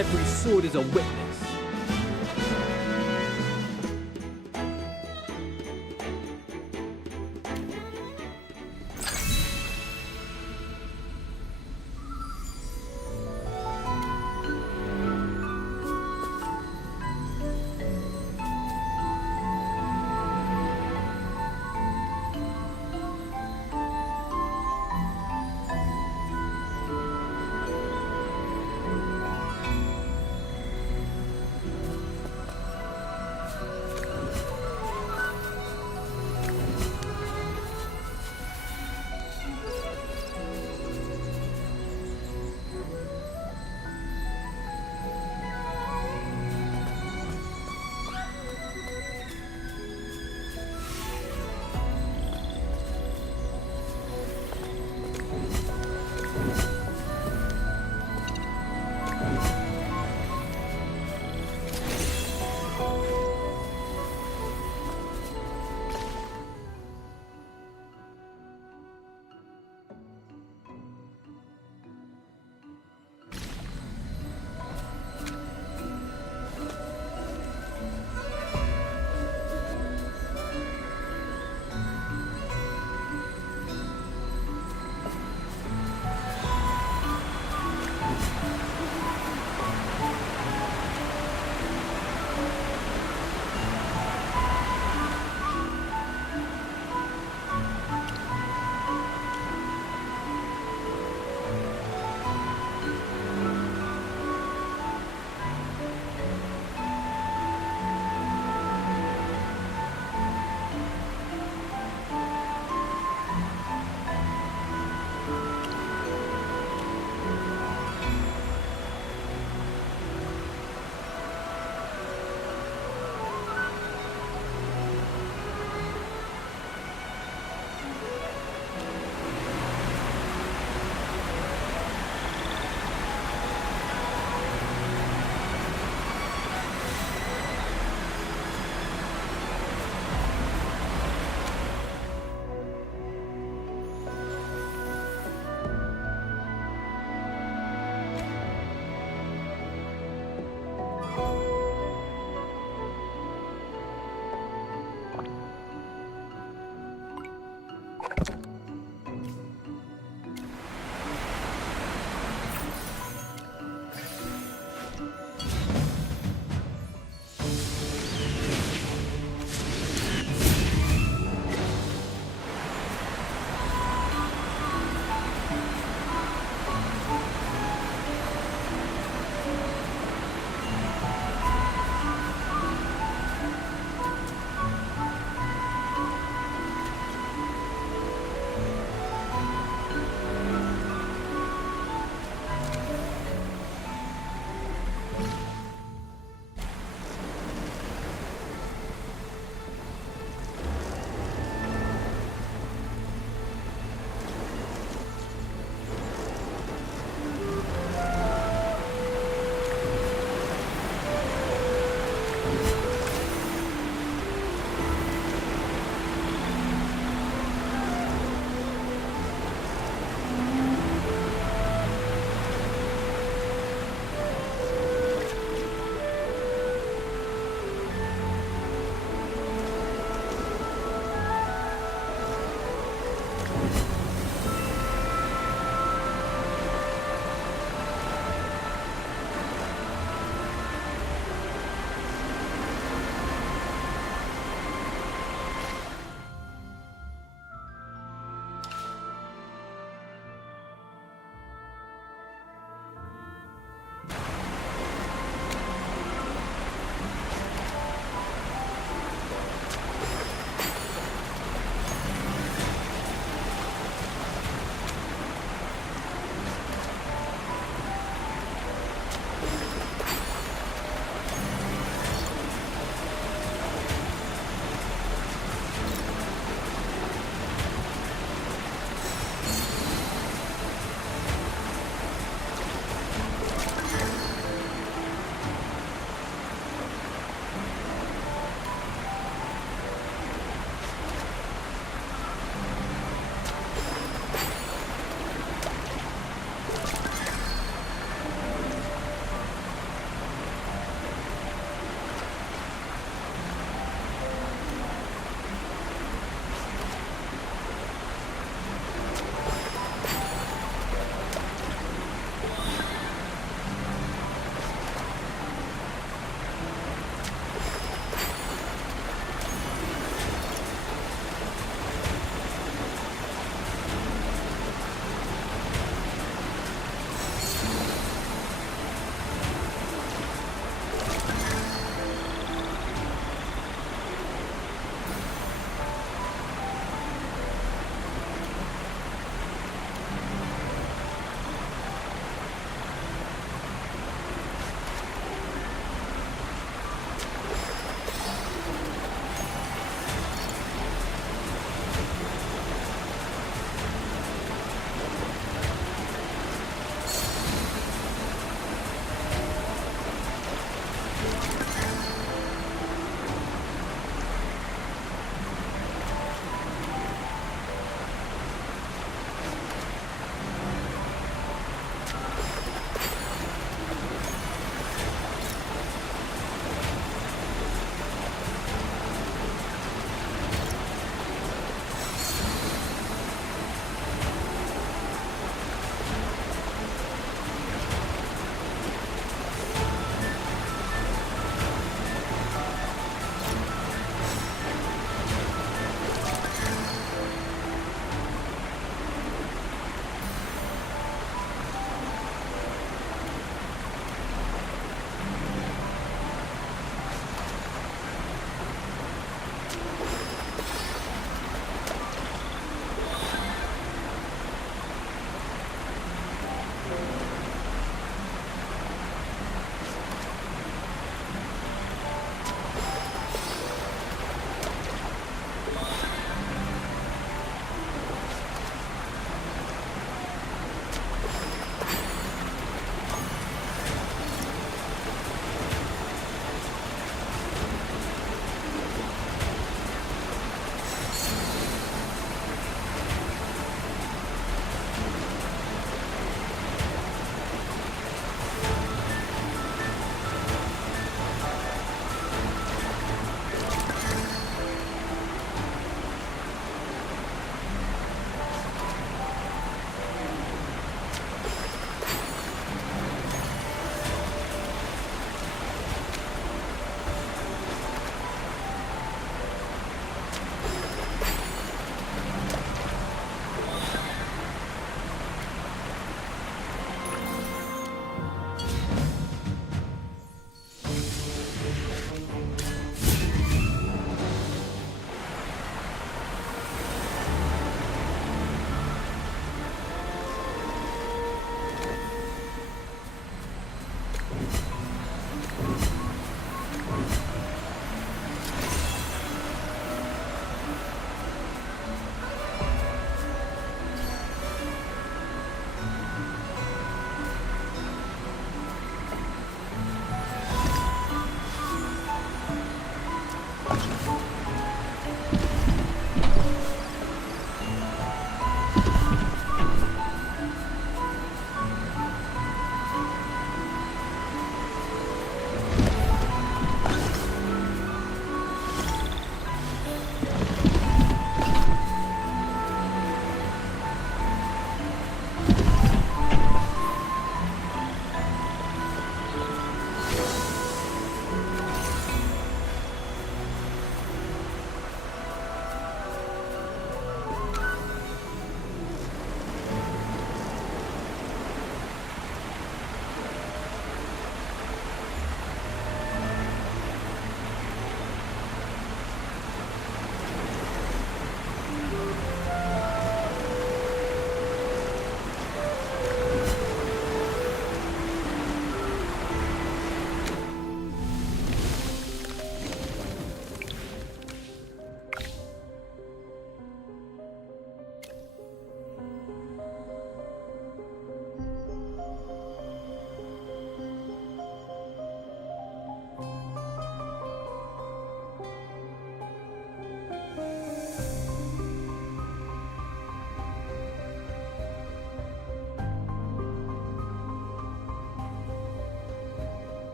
every sword is a witness.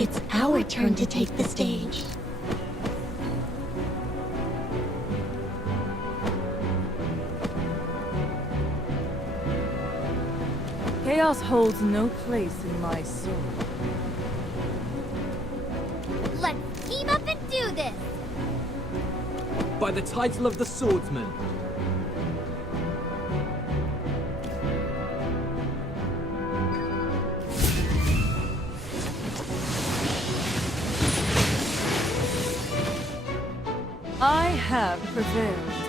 It's our turn to take the stage. Chaos holds no place in my soul. Let's team up and do this! By the title of the swordsman. I have prevailed.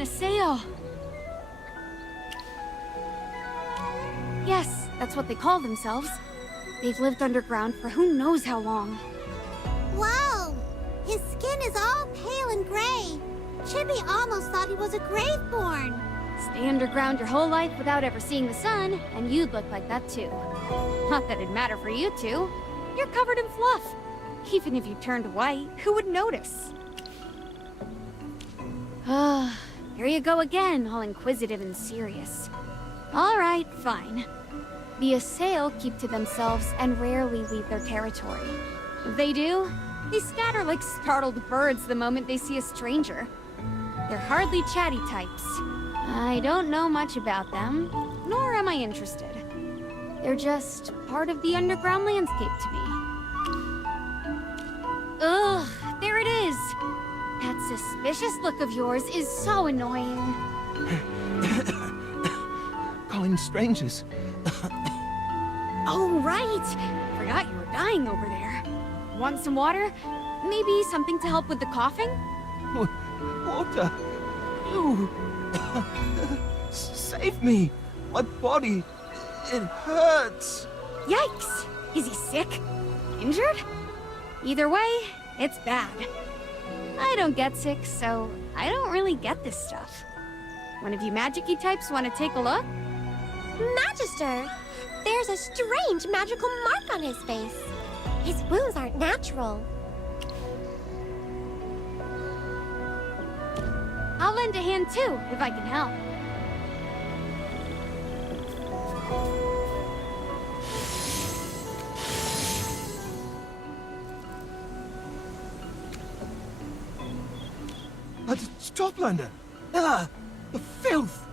an assail. Yes, that's what they call themselves. They've lived underground for who knows how long. Whoa! His skin is all pale and gray. Chibi almost thought he was a graveborn. Stay underground your whole life without ever seeing the sun, and you'd look like that too. Not that it'd matter for you two. You're covered in fluff. Even if you turned white, who would notice? Here you go again, all inquisitive and serious. Alright, fine. The assail keep to themselves and rarely leave their territory. If they do, they scatter like startled birds the moment they see a stranger. They're hardly chatty types. I don't know much about them, nor am I interested. They're just part of the underground landscape to me. Ugh, there it is! That suspicious look of yours is so annoying. Calling strangers. Oh, right! Forgot you were dying over there. Want some water? Maybe something to help with the coughing? Water. You. Save me. My body. It hurts. Yikes! Is he sick? Injured? Either way, it's bad. I don't get sick, so I don't really get this stuff. One of you magic-y types want to take a look? Magister! There's a strange magical mark on his face. His wounds aren't natural. I'll lend a hand too, if I can help. Stoplander! Ah! The filth!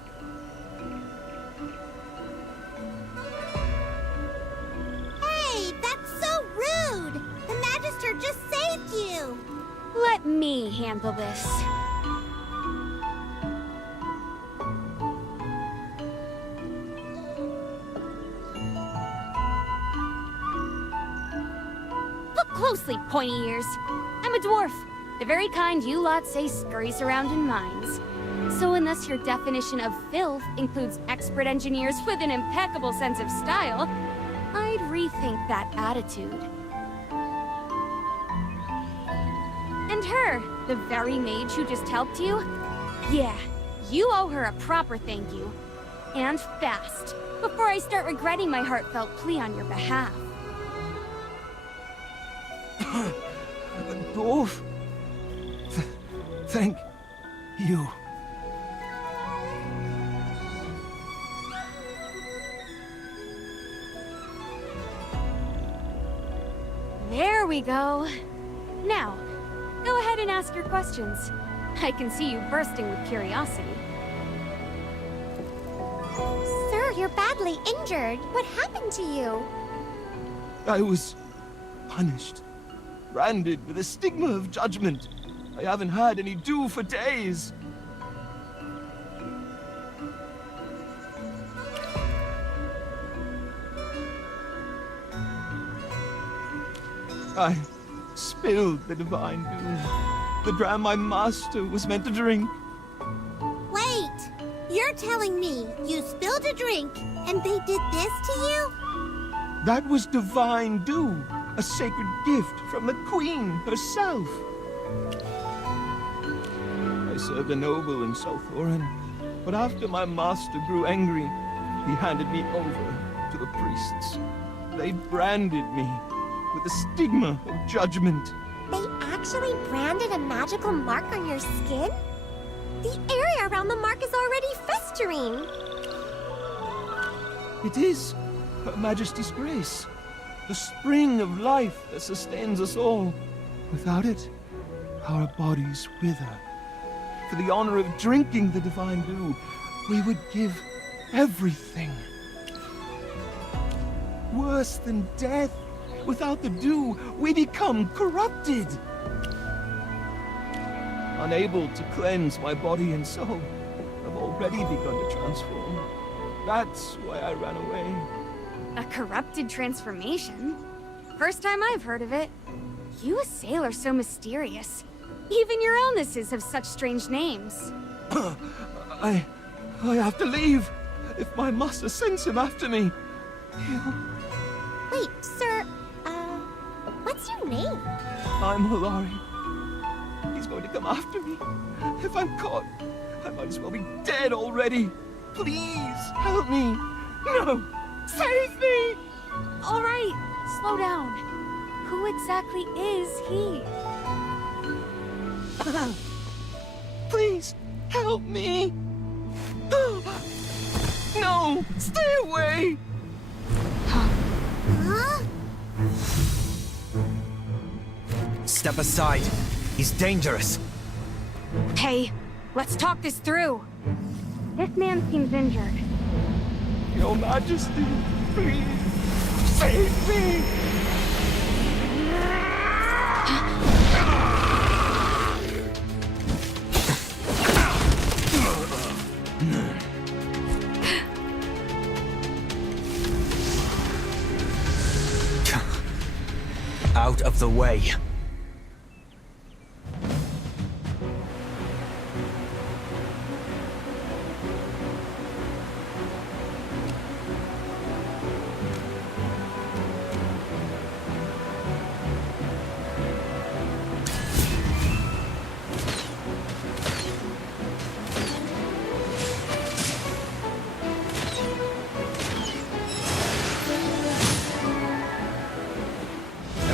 Hey, that's so rude! The Magister just saved you! Let me handle this. Look closely, pointy ears. I'm a dwarf. The very kind you lot say scurries around in mines. So unless your definition of filth includes expert engineers with an impeccable sense of style, I'd rethink that attitude. And her, the very mage who just helped you? Yeah, you owe her a proper thank you. And fast, before I start regretting my heartfelt plea on your behalf. Dwarf? Thank you. There we go. Now, go ahead and ask your questions. I can see you bursting with curiosity. Sir, you're badly injured. What happened to you? I was punished. Branded with a stigma of judgment. I haven't had any dew for days. I spilled the divine dew. The dram my master was meant to drink. Wait! You're telling me you spilled a drink and they did this to you? That was divine dew, a sacred gift from the queen herself. I served a noble in South Oran, but after my master grew angry, he handed me over to the priests. They branded me with the stigma of judgment. They actually branded a magical mark on your skin? The area around the mark is already festering. It is Her Majesty's grace, the spring of life that sustains us all. Without it, our bodies wither. For the honor of drinking the divine dew, we would give everything. Worse than death. Without the dew, we become corrupted. Unable to cleanse my body and soul, I've already begun to transform. That's why I ran away. A corrupted transformation? First time I've heard of it. You assail are so mysterious. Even your illnesses have such strange names. I have to leave. If my master sends him after me, he'll... Wait, sir, what's your name? I'm Hilari. He's going to come after me. If I'm caught, I might as well be dead already. Please, help me. No, save me! All right, slow down. Who exactly is he? Please, help me. No, stay away. Huh? Step aside. He's dangerous. Hey, let's talk this through. This man seems injured. Your Majesty, please, save me. Out of the way.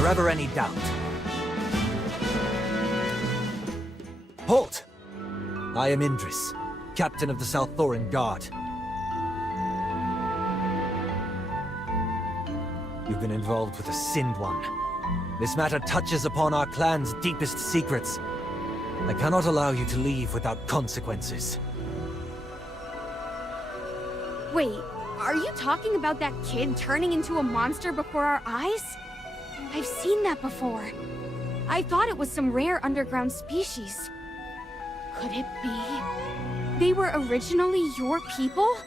Ever any doubt? Halt! I am Indris, captain of the South Thorin Guard. You've been involved with a Sinned One. This matter touches upon our clan's deepest secrets. I cannot allow you to leave without consequences. Wait, are you talking about that kid turning into a monster before our eyes? I've seen that before. I thought it was some rare underground species. Could it be they were originally your people?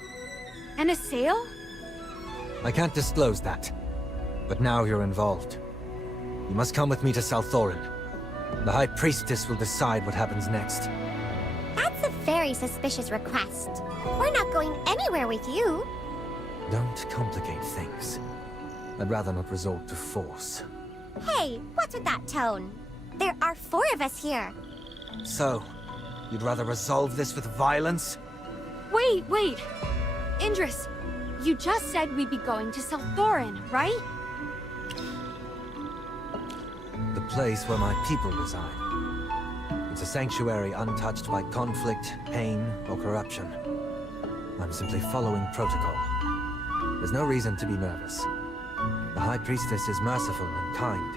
And a Assail? I can't disclose that, but now you're involved. You must come with me to South Thorin. The High Priestess will decide what happens next. That's a very suspicious request. We're not going anywhere with you. Don't complicate things. I'd rather not resort to force. Hey, what's with that tone? There are 4 of us here. So, you'd rather resolve this with violence? Wait! Indris, you just said we'd be going to South Thorin, right? The place where my people reside. It's a sanctuary untouched by conflict, pain, or corruption. I'm simply following protocol. There's no reason to be nervous. The High Priestess is merciful and kind.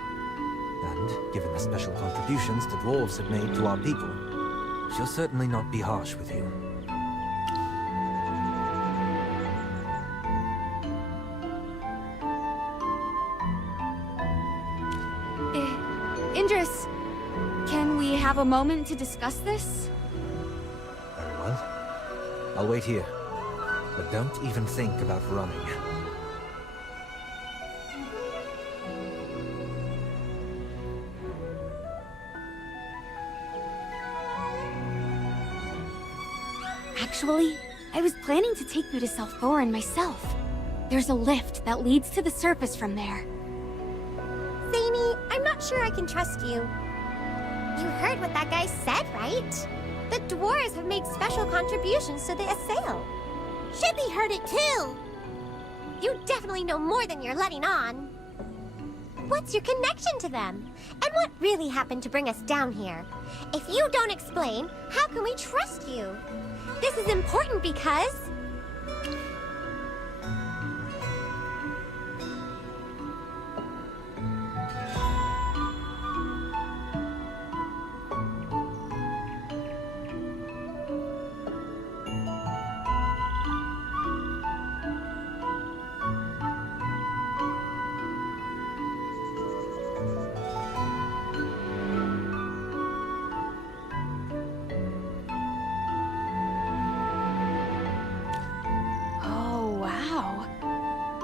And, given the special contributions the dwarves have made to our people, she'll certainly not be harsh with you. Indris, can we have a moment to discuss this? Very well. I'll wait here. But don't even think about running. Actually, I was planning to take you to South Thorin myself. There's a lift that leads to the surface from there. Zany, I'm not sure I can trust you. You heard what that guy said, right? The dwarves have made special contributions to the Assail. Shippy heard it too! You definitely know more than you're letting on. What's your connection to them? And what really happened to bring us down here? If you don't explain, how can we trust you? This is important because...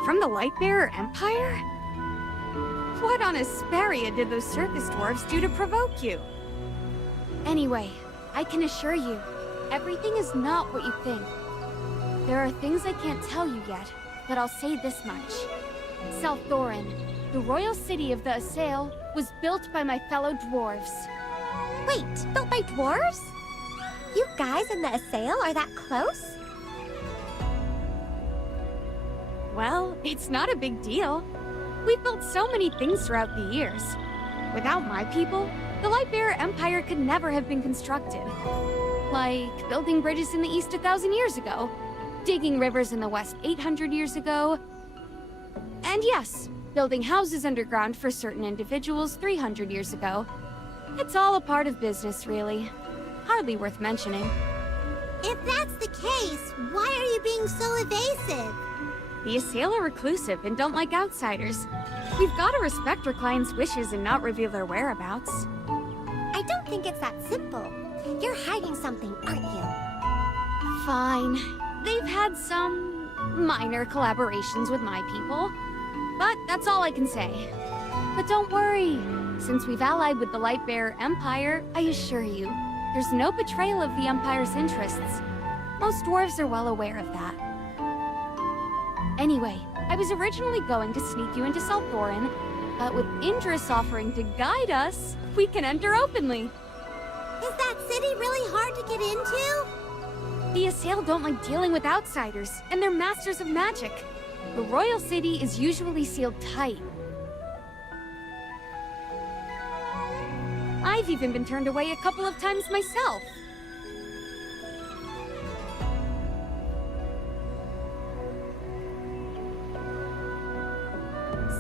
From the Lightbearer Empire? What on Asperia did those surface dwarves do to provoke you? Anyway, I can assure you, everything is not what you think. There are things I can't tell you yet, but I'll say this much. South Thorin, the royal city of the Assail, was built by my fellow dwarves. Wait, built by dwarves? You guys in the Assail are that close? Well, it's not a big deal. We've built so many things throughout the years. Without my people, the Lightbearer Empire could never have been constructed. Like building bridges in the East 1,000 years ago, digging rivers in the West 800 years ago, and yes, building houses underground for certain individuals 300 years ago. It's all a part of business, really. Hardly worth mentioning. If that's the case, why are you being so evasive? The Assail are reclusive and don't like outsiders. We've got to respect our clients' wishes and not reveal their whereabouts. I don't think it's that simple. You're hiding something, aren't you? Fine. They've had some minor collaborations with my people, but that's all I can say. But don't worry. Since we've allied with the Lightbearer Empire, I assure you, there's no betrayal of the Empire's interests. Most dwarves are well aware of that. Anyway, I was originally going to sneak you into South Thorin, but with Indris offering to guide us, we can enter openly. Is that city really hard to get into? The Assail don't like dealing with outsiders, and they're masters of magic. The royal city is usually sealed tight. I've even been turned away a couple of times myself.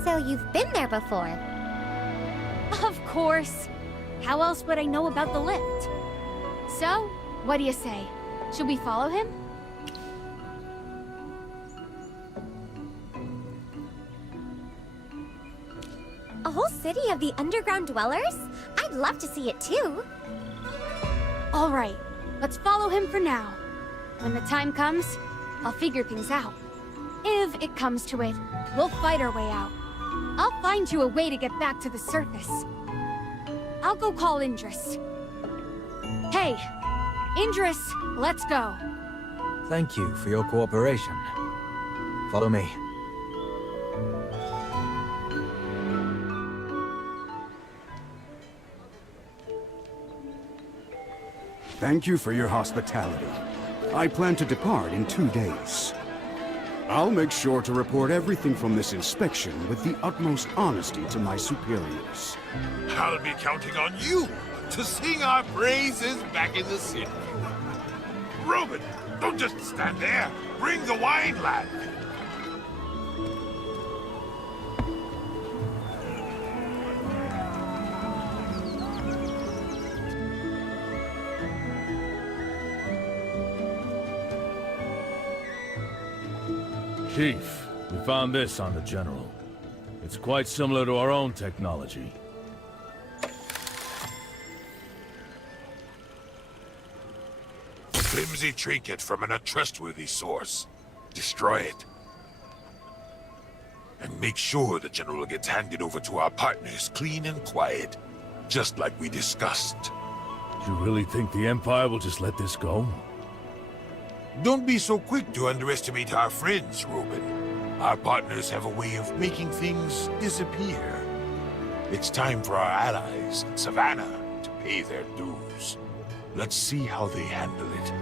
So you've been there before? Of course. How else would I know about the lift? So, what do you say? Should we follow him? A whole city of the underground dwellers? I'd love to see it too. All right, let's follow him for now. When the time comes, I'll figure things out. If it comes to it, we'll fight our way out. I'll find you a way to get back to the surface. I'll go call Indris. Hey, Indris, let's go. Thank you for your cooperation. Follow me. Thank you for your hospitality. I plan to depart in 2 days. I'll make sure to report everything from this inspection with the utmost honesty to my superiors. I'll be counting on you to sing our praises back in the city. Reuben, don't just stand there. Bring the wine, lad. Chief, we found this on the General. It's quite similar to our own technology. Flimsy trinket from an untrustworthy source. Destroy it. And make sure the General gets handed over to our partners clean and quiet, just like we discussed. Do you really think the Empire will just let this go? Don't be so quick to underestimate our friends, Reuben. Our partners have a way of making things disappear. It's time for our allies in Savannah to pay their dues. Let's see how they handle it.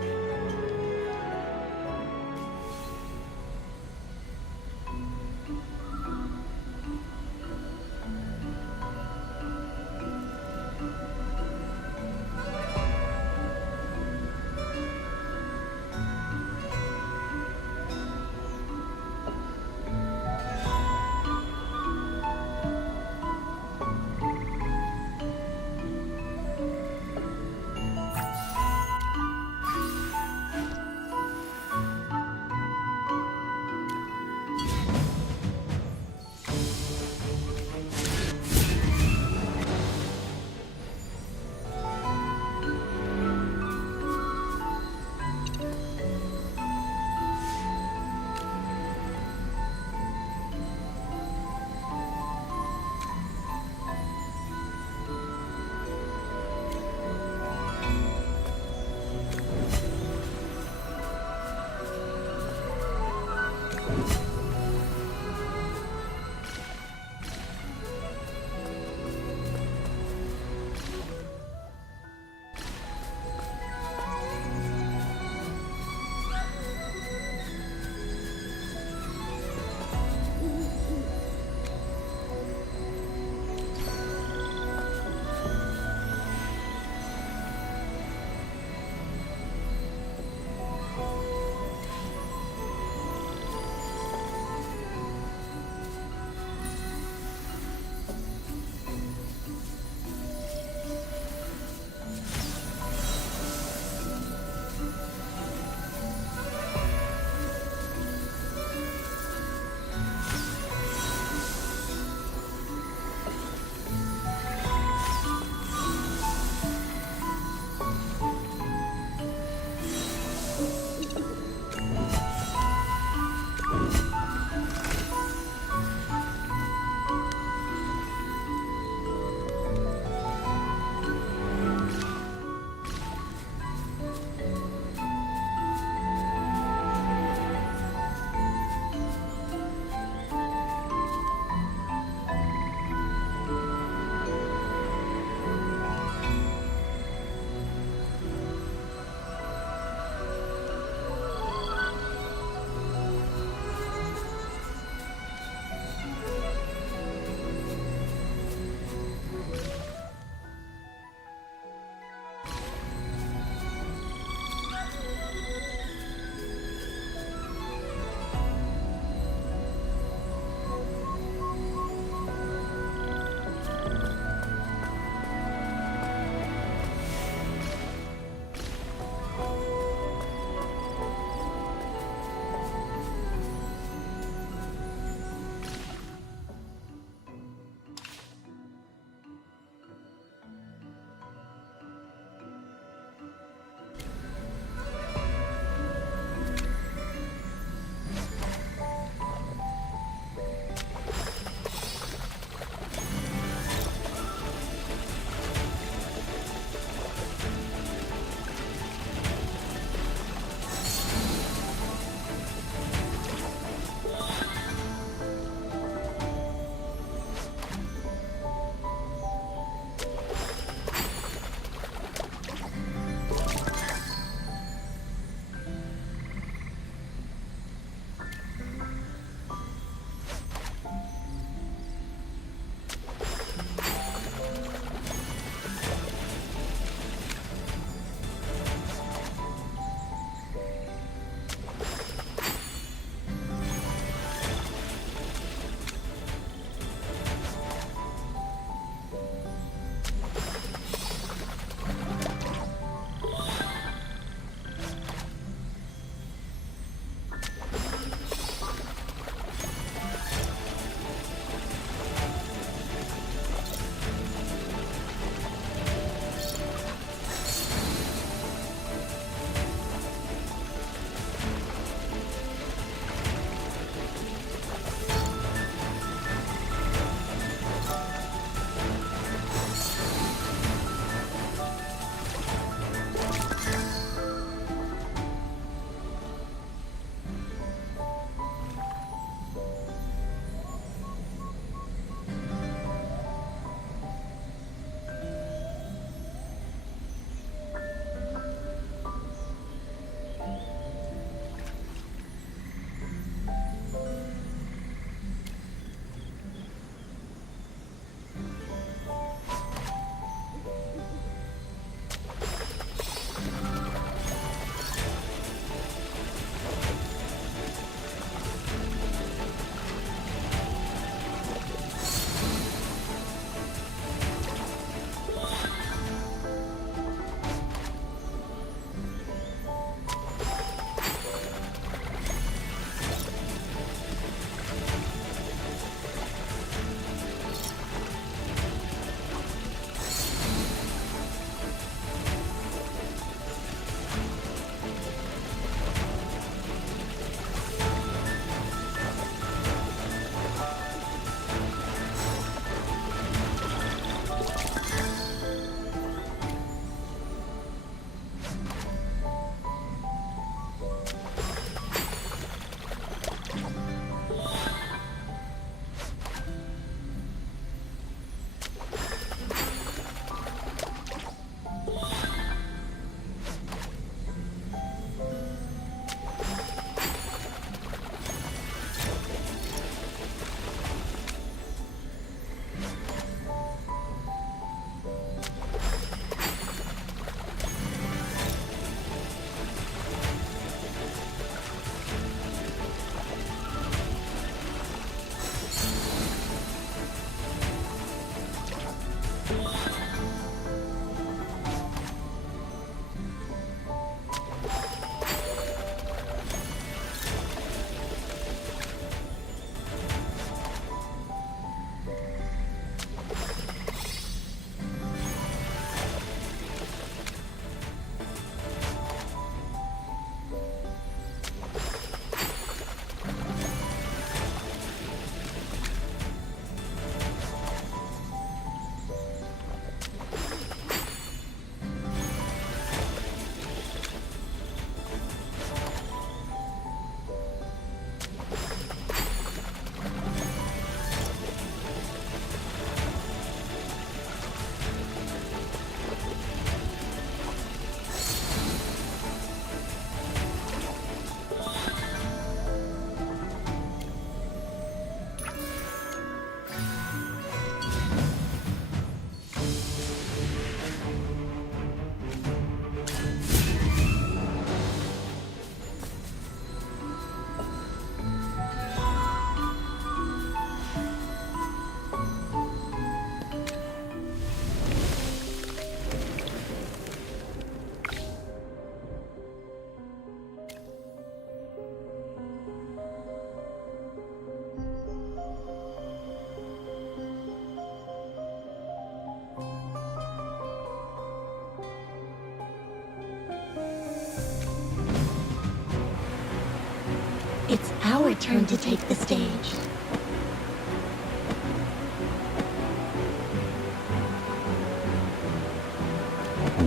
It's our turn to take the stage.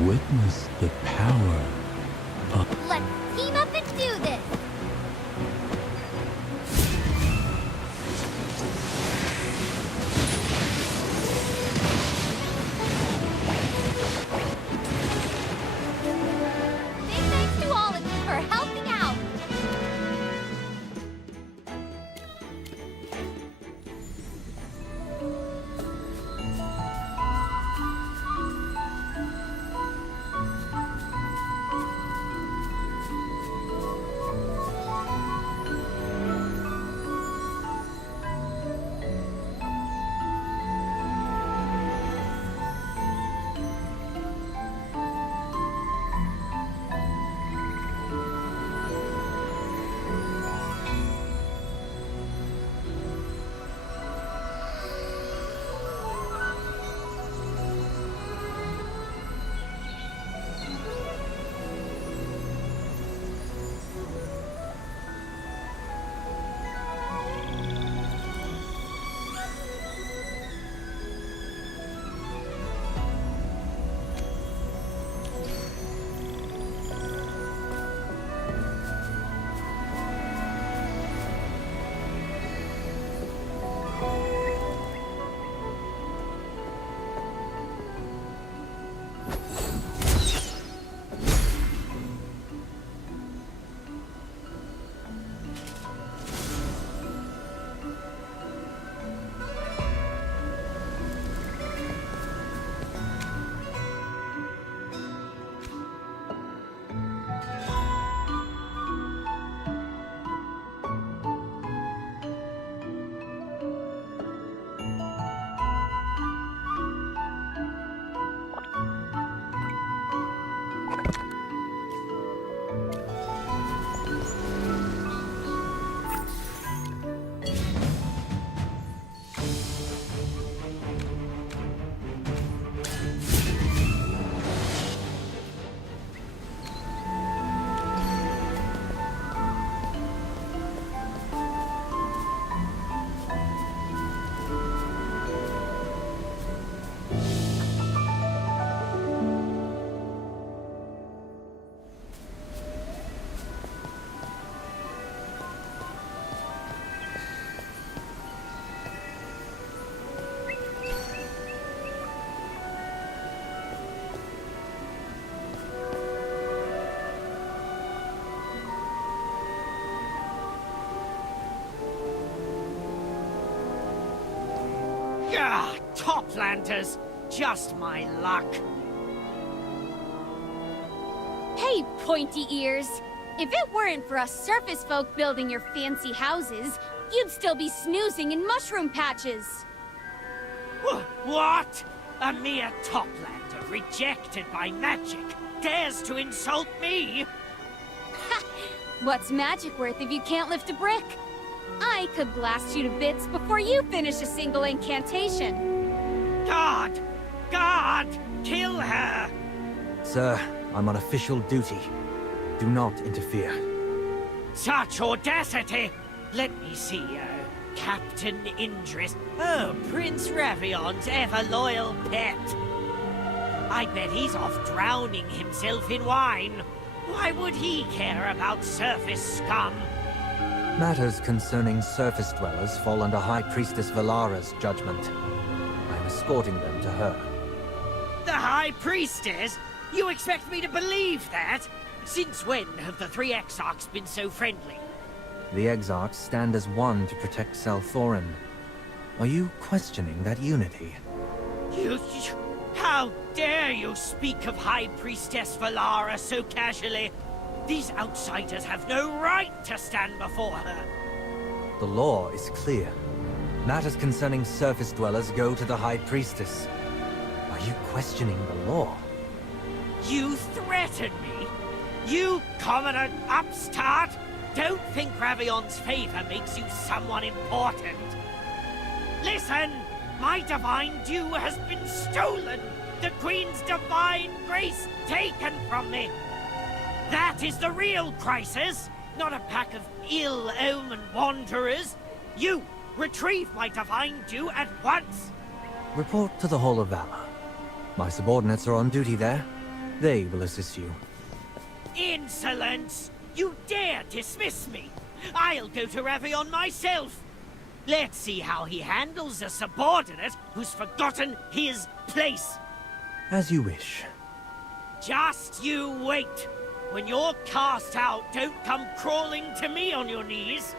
Witness the power of... Let's team up and do this! Big thanks to all of you for helping out! Ah, Toplanders! Just my luck. Hey, pointy ears! If it weren't for us surface folk building your fancy houses, you'd still be snoozing in mushroom patches. What? A mere Toplander rejected by magic dares to insult me? What's magic worth if you can't lift a brick? I could blast you to bits before you finish a single incantation. God! God! Kill her! Sir, I'm on official duty. Do not interfere. Such audacity! Let me see, Captain Indris. Oh, Prince Ravion's ever-loyal pet. I bet he's off drowning himself in wine. Why would he care about surface scum? Matters concerning surface dwellers fall under High Priestess Valara's judgment. I'm escorting them to her. The High Priestess? You expect me to believe that? Since when have the three Exarchs been so friendly? The Exarchs stand as one to protect Salthorin. Are you questioning that unity? How dare you speak of High Priestess Valara so casually? These outsiders have no right to stand before her. The law is clear. Matters concerning surface dwellers go to the High Priestess. Are you questioning the law? You threaten me? You commoner upstart? Don't think Ravion's favor makes you someone important. Listen! My divine due has been stolen! The Queen's divine grace taken from me! That is the real crisis! not a pack of ill-omened wanderers. You, retrieve my divine due at once! Report to the Hall of Valor. My subordinates are on duty there. They will assist you. Insolence! You dare dismiss me! I'll go to Ravion myself! Let's see how he handles a subordinate who's forgotten his place! As you wish. Just you wait! When you're cast out, don't come crawling to me on your knees!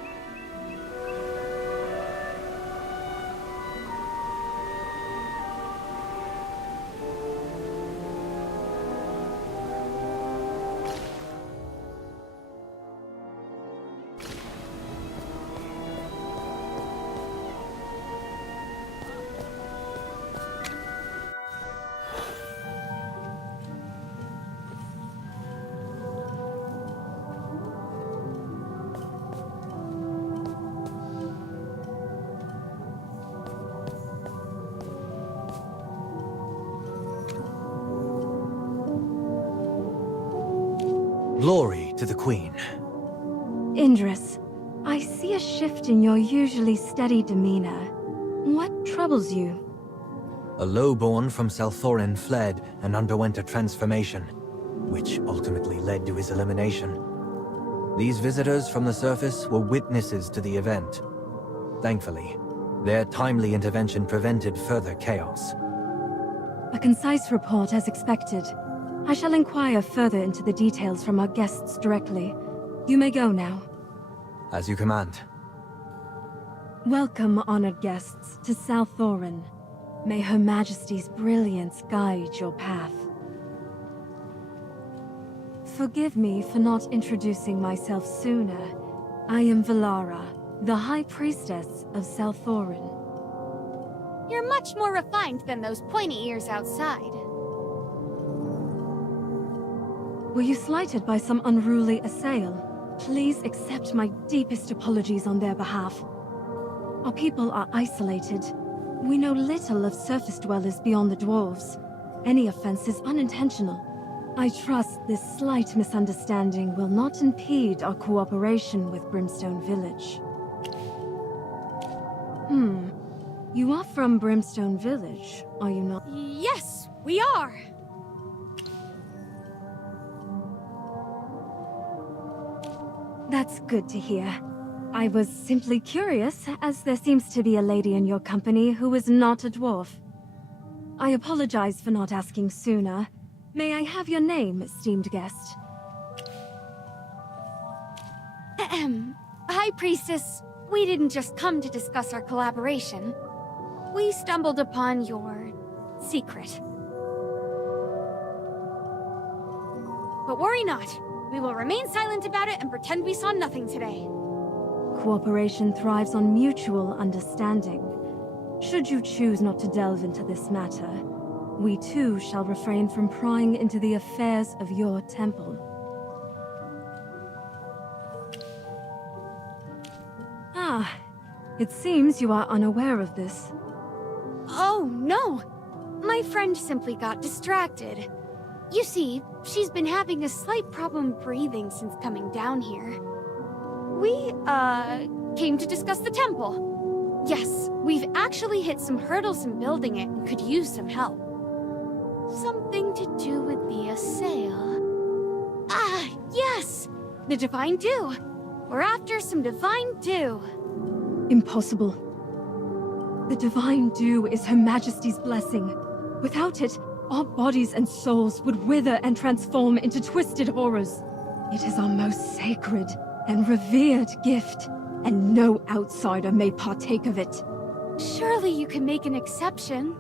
Glory to the Queen. Indris, I see a shift in your usually steady demeanor. What troubles you? A lowborn from Salthorin fled and underwent a transformation, which ultimately led to his elimination. These visitors from the surface were witnesses to the event. Thankfully, their timely intervention prevented further chaos. A concise report as expected. I shall inquire further into the details from our guests directly. You may go now. As you command. Welcome, honored guests, to Salthorin. May Her Majesty's brilliance guide your path. Forgive me for not introducing myself sooner. I am Valara, the High Priestess of Salthorin. You're much more refined than those pointy ears outside. Were you slighted by some unruly assail? Please accept my deepest apologies on their behalf. Our people are isolated. We know little of surface dwellers beyond the dwarves. Any offense is unintentional. I trust this slight misunderstanding will not impede our cooperation with Brimstone Village. You are from Brimstone Village, are you not? Yes, we are! That's good to hear. I was simply curious, as there seems to be a lady in your company who is not a dwarf. I apologize for not asking sooner. May I have your name, esteemed guest? Ahem. High Priestess, we didn't just come to discuss our collaboration. We stumbled upon your secret. But worry not. We will remain silent about it and pretend we saw nothing today. Cooperation thrives on mutual understanding. Should you choose not to delve into this matter, we too shall refrain from prying into the affairs of your temple. Ah, it seems you are unaware of this. Oh, no! My friend simply got distracted. You see, she's been having a slight problem breathing since coming down here. We, came to discuss the temple. Yes, we've actually hit some hurdles in building it and could use some help. Something to do with the assail. Ah, yes! The Divine Dew! We're after some Divine Dew. Impossible. The Divine Dew is Her Majesty's blessing. Without it, our bodies and souls would wither and transform into twisted horrors. It is our most sacred and revered gift, and no outsider may partake of it. Surely you can make an exception.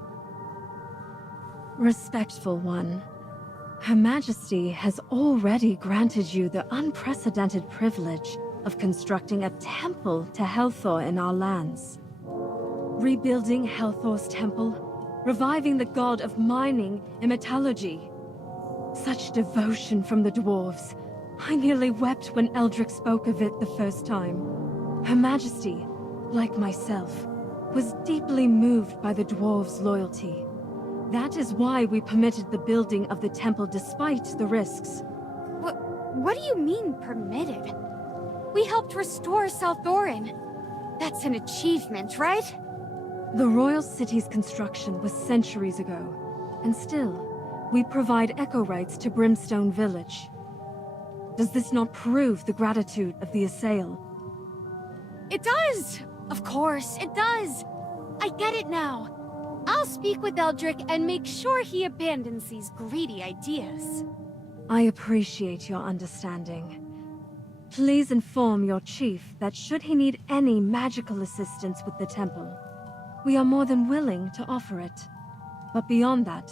Respectful one. Her Majesty has already granted you the unprecedented privilege of constructing a temple to Helthor in our lands. Rebuilding Helthor's temple, reviving the god of mining and metallurgy. Such devotion from the dwarves. I nearly wept when Eldrick spoke of it the first time. Her Majesty, like myself, was deeply moved by the dwarves' loyalty. That is why we permitted the building of the temple despite the risks. What do you mean, permitted? We helped restore South Doran. That's an achievement, right? The royal city's construction was centuries ago, and still, we provide echo rights to Brimstone Village. Does this not prove the gratitude of the Assail? It does! Of course, it does! I get it now. I'll speak with Eldrick and make sure he abandons these greedy ideas. I appreciate your understanding. Please inform your chief that should he need any magical assistance with the temple, we are more than willing to offer it. But beyond that,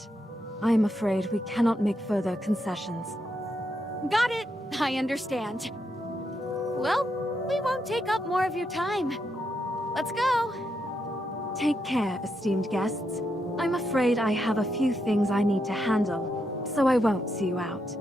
I am afraid we cannot make further concessions. Got it! I understand. Well, we won't take up more of your time. Let's go! Take care, esteemed guests. I'm afraid I have a few things I need to handle, so I won't see you out.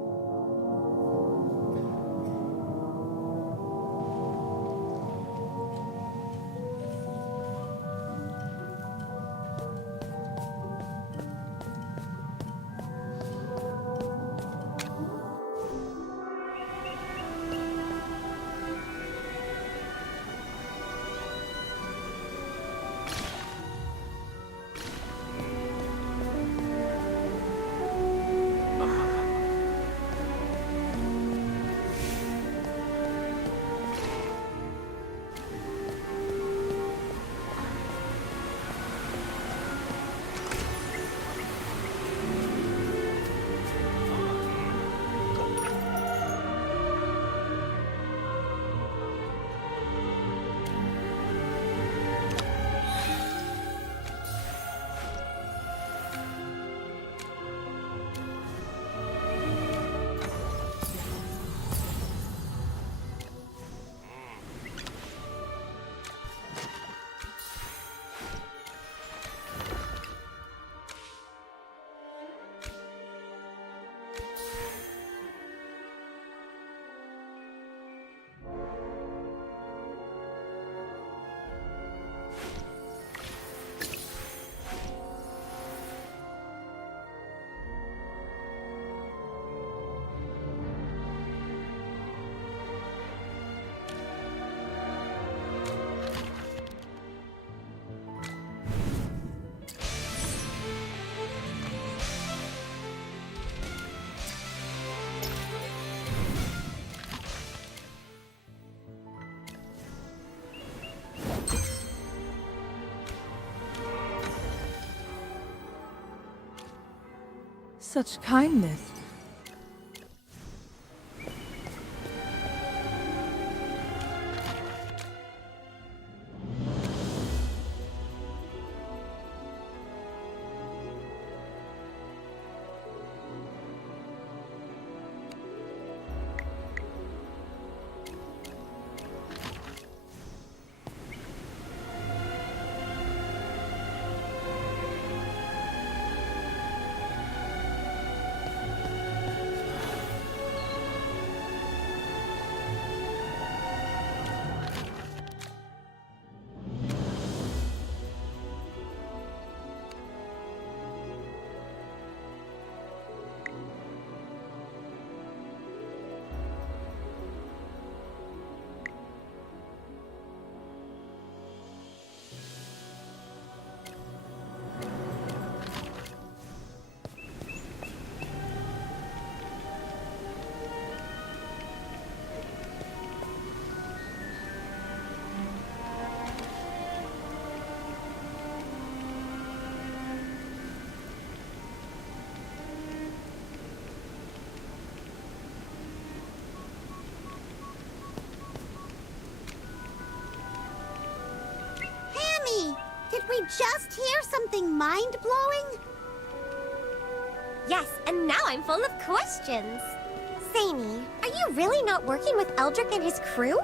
Such kindness. Did we just hear something mind-blowing? Yes, and now I'm full of questions. Samey, are you really not working with Eldrick and his crew?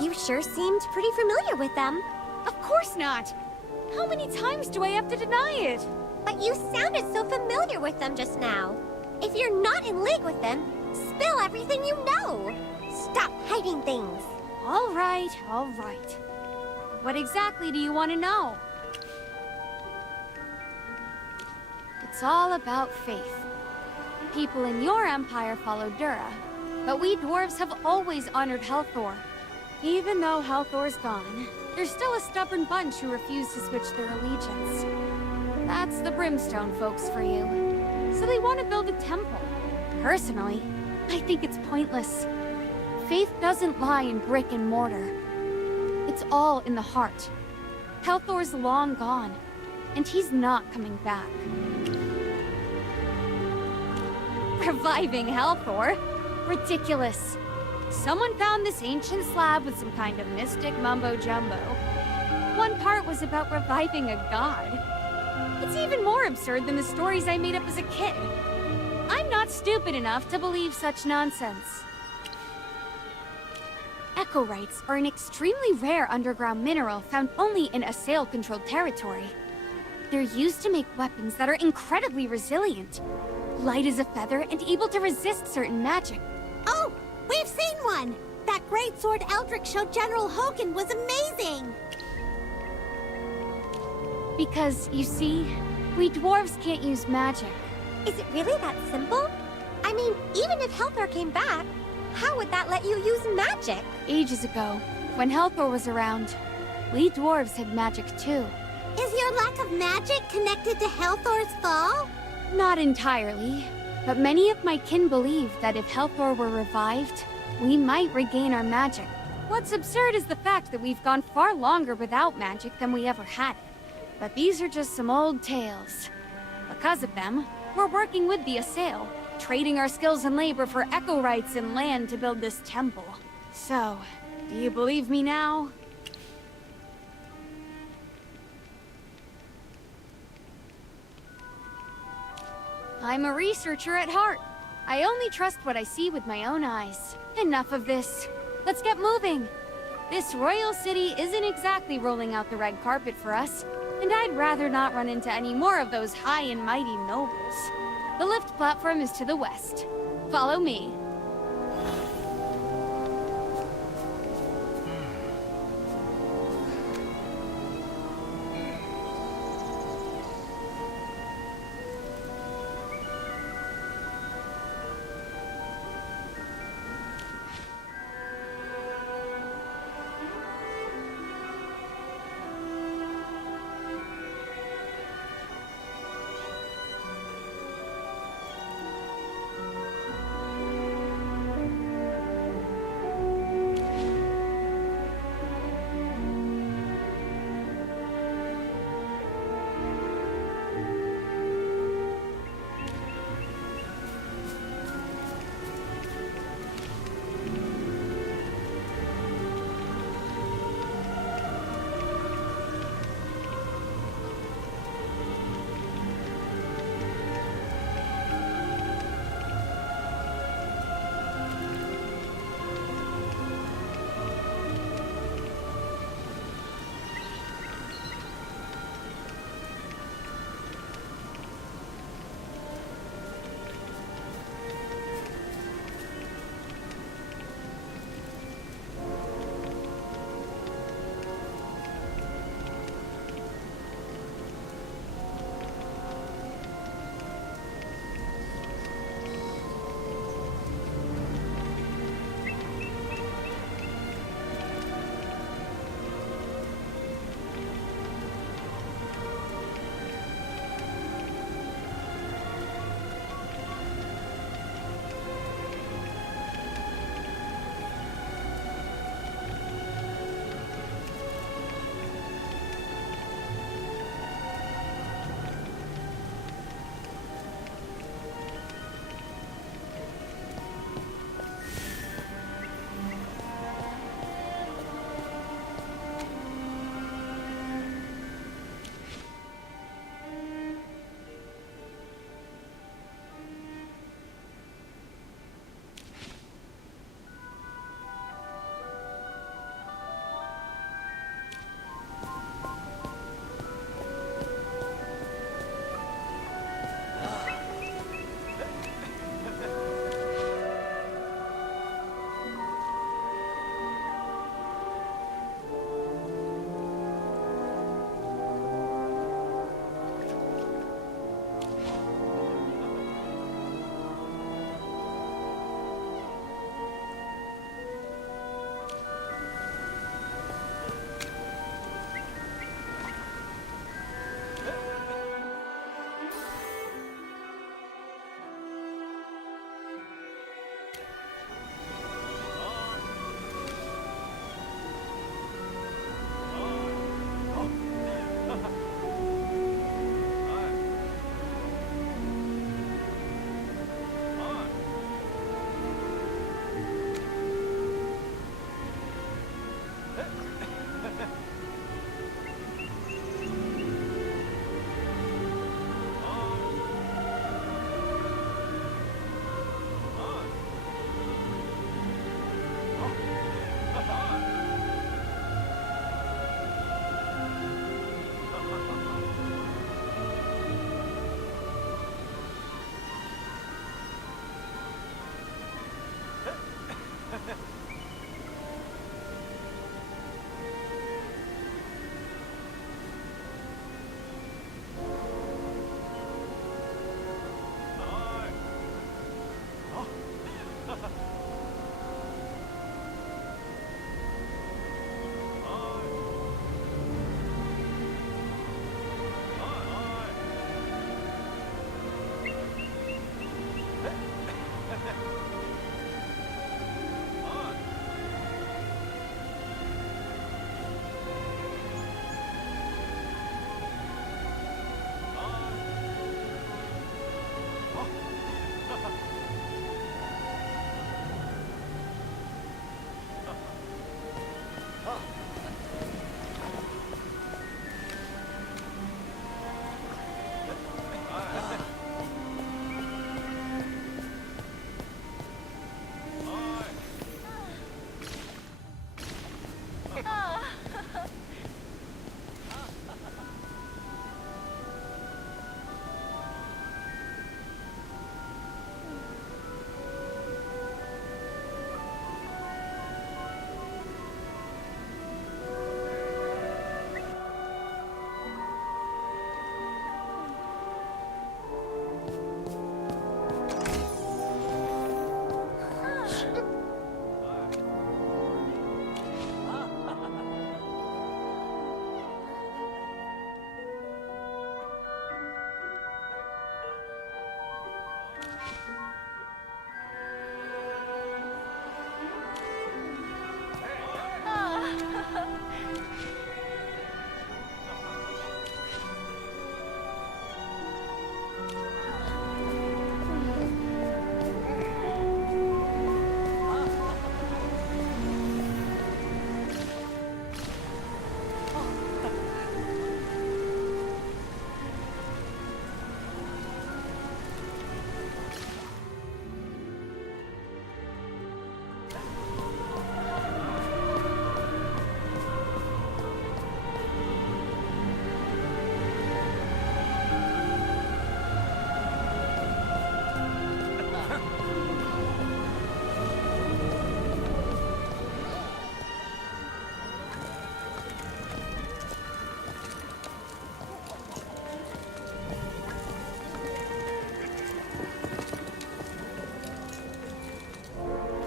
You sure seemed pretty familiar with them. Of course not! How many times do I have to deny it? But you sounded so familiar with them just now. If you're not in league with them, spill everything you know. Stop hiding things. All right, all right. What exactly do you want to know? It's all about faith. People in your empire follow Dura, but we dwarves have always honored Helthor. Even though Halthor's gone, there's still a stubborn bunch who refuse to switch their allegiance. That's the Brimstone folks for you. So they want to build a temple. Personally, I think it's pointless. Faith doesn't lie in brick and mortar. It's all in the heart. Halthor's long gone, and he's not coming back. Reviving Halthor? Ridiculous. Someone found this ancient slab with some kind of mystic mumbo-jumbo. One part was about reviving a god. It's even more absurd than the stories I made up as a kid. I'm not stupid enough to believe such nonsense. Echorites are an extremely rare underground mineral found only in Assail-controlled territory. They're used to make weapons that are incredibly resilient, light as a feather and able to resist certain magic. Oh, we've seen one! That great sword Eldrick showed General Hogan was amazing! Because, you see, we dwarves can't use magic. Is it really that simple? I mean, even if Halthor came back, how would that let you use magic? Ages ago, when Halthor was around, we dwarves had magic too. Is your lack of magic connected to Halthor's fall? Not entirely, but many of my kin believe that if Halthor were revived, we might regain our magic. What's absurd is the fact that we've gone far longer without magic than we ever had it. But these are just some old tales. Because of them, we're working with the Assail, trading our skills and labor for Echorites and land to build this temple. So, do you believe me now? I'm a researcher at heart. I only trust what I see with my own eyes. Enough of this. Let's get moving. This royal city isn't exactly rolling out the red carpet for us, and I'd rather not run into any more of those high and mighty nobles. The lift platform is to the west. Follow me.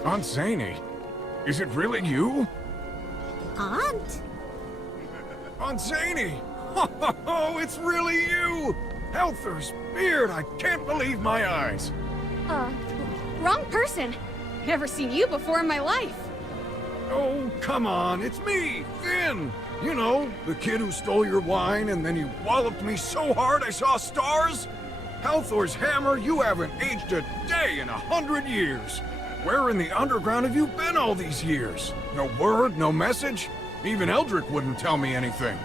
Aunt Zany, is it really you? Aunt? Aunt Zany! Oh, it's really you! Helther's beard, I can't believe my eyes. Wrong person. Never seen you before in my life. Oh, come on, it's me, Finn! You know, the kid who stole your wine and then you walloped me so hard I saw stars? Halthor's hammer, you haven't aged a day in 100 years. Where in the underground have you been all these years? No word, no message? Even Eldrick wouldn't tell me anything.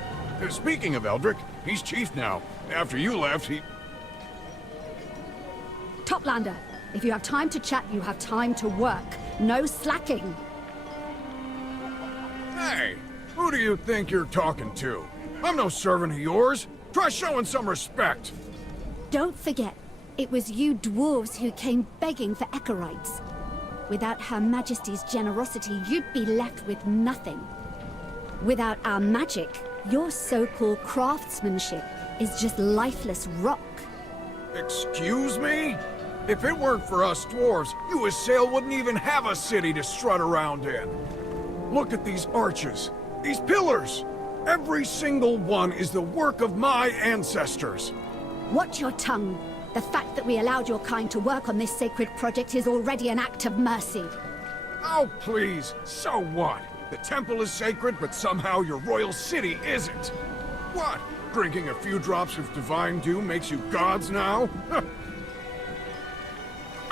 Speaking of Eldrick, he's chief now. After you left, he... Toplander, if you have time to chat, you have time to work. No slacking. Hey, who do you think you're talking to? I'm no servant of yours. Try showing some respect. Don't forget, it was you dwarves who came begging for Echorites. Without Her Majesty's generosity, you'd be left with nothing. Without our magic, your so-called craftsmanship is just lifeless rock. Excuse me? If it weren't for us dwarves, Sail wouldn't even have a city to strut around in. Look at these arches, these pillars. Every single one is the work of my ancestors. Watch your tongue. The fact that we allowed your kind to work on this sacred project is already an act of mercy. Oh, please. So what? The temple is sacred, but somehow your royal city isn't. What? Drinking a few drops of divine dew makes you gods now?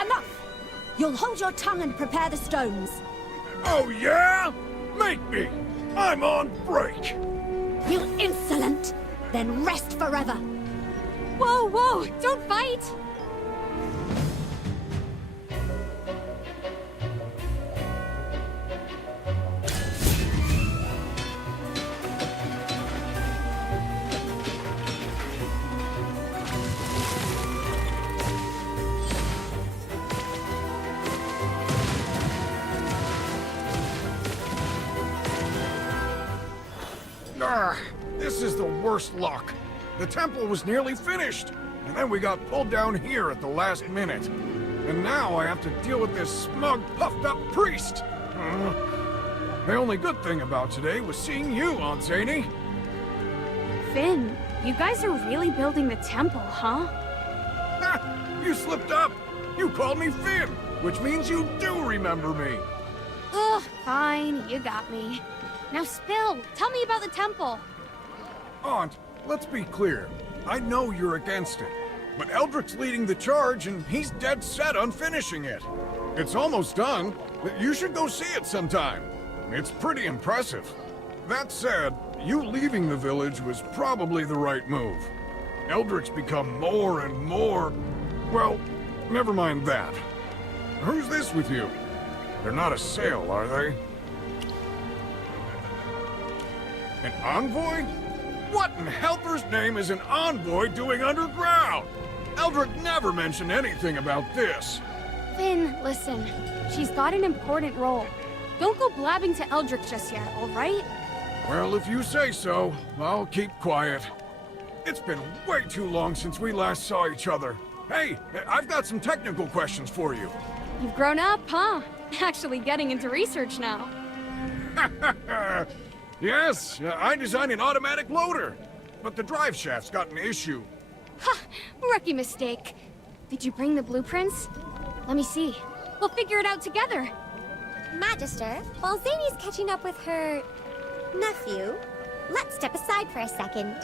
Enough! You'll hold your tongue and prepare the stones. Oh, yeah? Make me! I'm on break! You insolent! Then rest forever! Whoa, whoa! Don't fight! This is the worst luck. The temple was nearly finished, and then we got pulled down here at the last minute. And now I have to deal with this smug, puffed-up priest. The only good thing about today was seeing you, Aunt Zany. Finn, you guys are really building the temple, huh? Ha! You slipped up. You called me Finn, which means you do remember me. Ugh, fine, you got me. Now Spill, tell me about the temple. Aunt, let's be clear. I know you're against it, but Eldrick's leading the charge and he's dead set on finishing it. It's almost done. You should go see it sometime. It's pretty impressive. That said, you leaving the village was probably the right move. Eldrick's become more and more... well, never mind that. Who's this with you? They're not a Sail, are they? An envoy? What in Helper's name is an envoy doing underground? Eldrick never mentioned anything about this. Finn, listen. She's got an important role. Don't go blabbing to Eldrick just yet, alright? Well, if you say so, I'll keep quiet. It's been way too long since we last saw each other. Hey, I've got some technical questions for you. You've grown up, huh? Actually getting into research now. Yes, I designed an automatic loader, but the drive shaft's got an issue. Ha! Rookie mistake. Did you bring the blueprints? Let me see. We'll figure it out together. Magister, while Zany's catching up with her nephew, let's step aside for a second.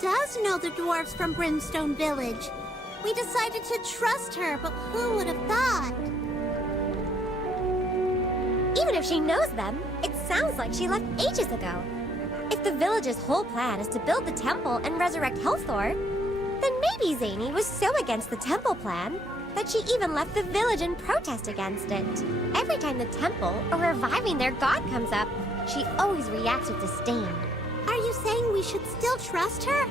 Does know the dwarves from Brimstone Village. We decided to trust her, but who would have thought? Even if she knows them, it sounds like she left ages ago. If the village's whole plan is to build the temple and resurrect Helthor, then maybe Zany was so against the temple plan that she even left the village in protest against it. Every time the temple or reviving their god comes up, she always reacts with disdain. Are you saying we should still trust her?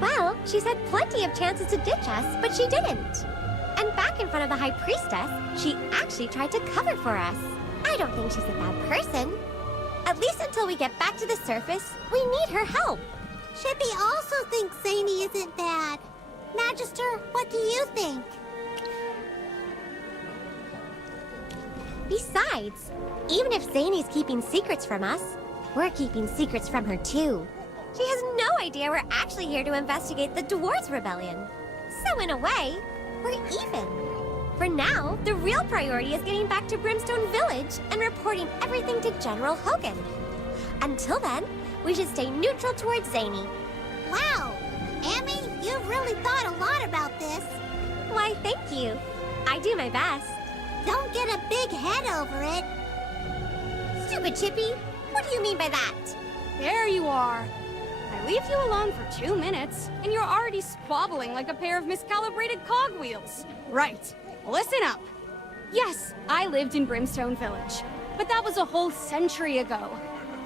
Well, she's had plenty of chances to ditch us, but she didn't. And back in front of the High Priestess, she actually tried to cover for us. I don't think she's a bad person. At least until we get back to the surface, we need her help. Shippy also thinks Zany isn't bad. Magister, what do you think? Besides, even if Zany's keeping secrets from us, we're keeping secrets from her too. She has no idea we're actually here to investigate the Dwarves' Rebellion. So in a way, we're even. For now, the real priority is getting back to Brimstone Village and reporting everything to General Hogan. Until then, we should stay neutral towards Zany. Wow! Amy, you've really thought a lot about this. Why, thank you. I do my best. Don't get a big head over it. Stupid Chippy! What do you mean by that? There you are. I leave you alone for 2 minutes, and you're already squabbling like a pair of miscalibrated cogwheels. Right. Listen up. Yes, I lived in Brimstone Village, but that was a whole century ago.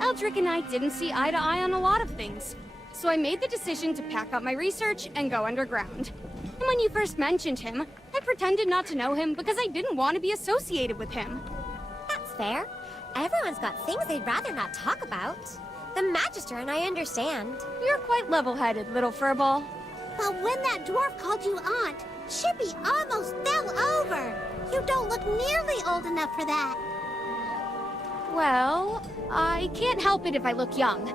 Eldrick and I didn't see eye to eye on a lot of things, so I made the decision to pack up my research and go underground. And when you first mentioned him, I pretended not to know him because I didn't want to be associated with him. That's fair. Everyone's got things they'd rather not talk about. The Magister and I understand. You're quite level-headed, little furball. But when that dwarf called you aunt, Chippy almost fell over. You don't look nearly old enough for that. Well, I can't help it if I look young.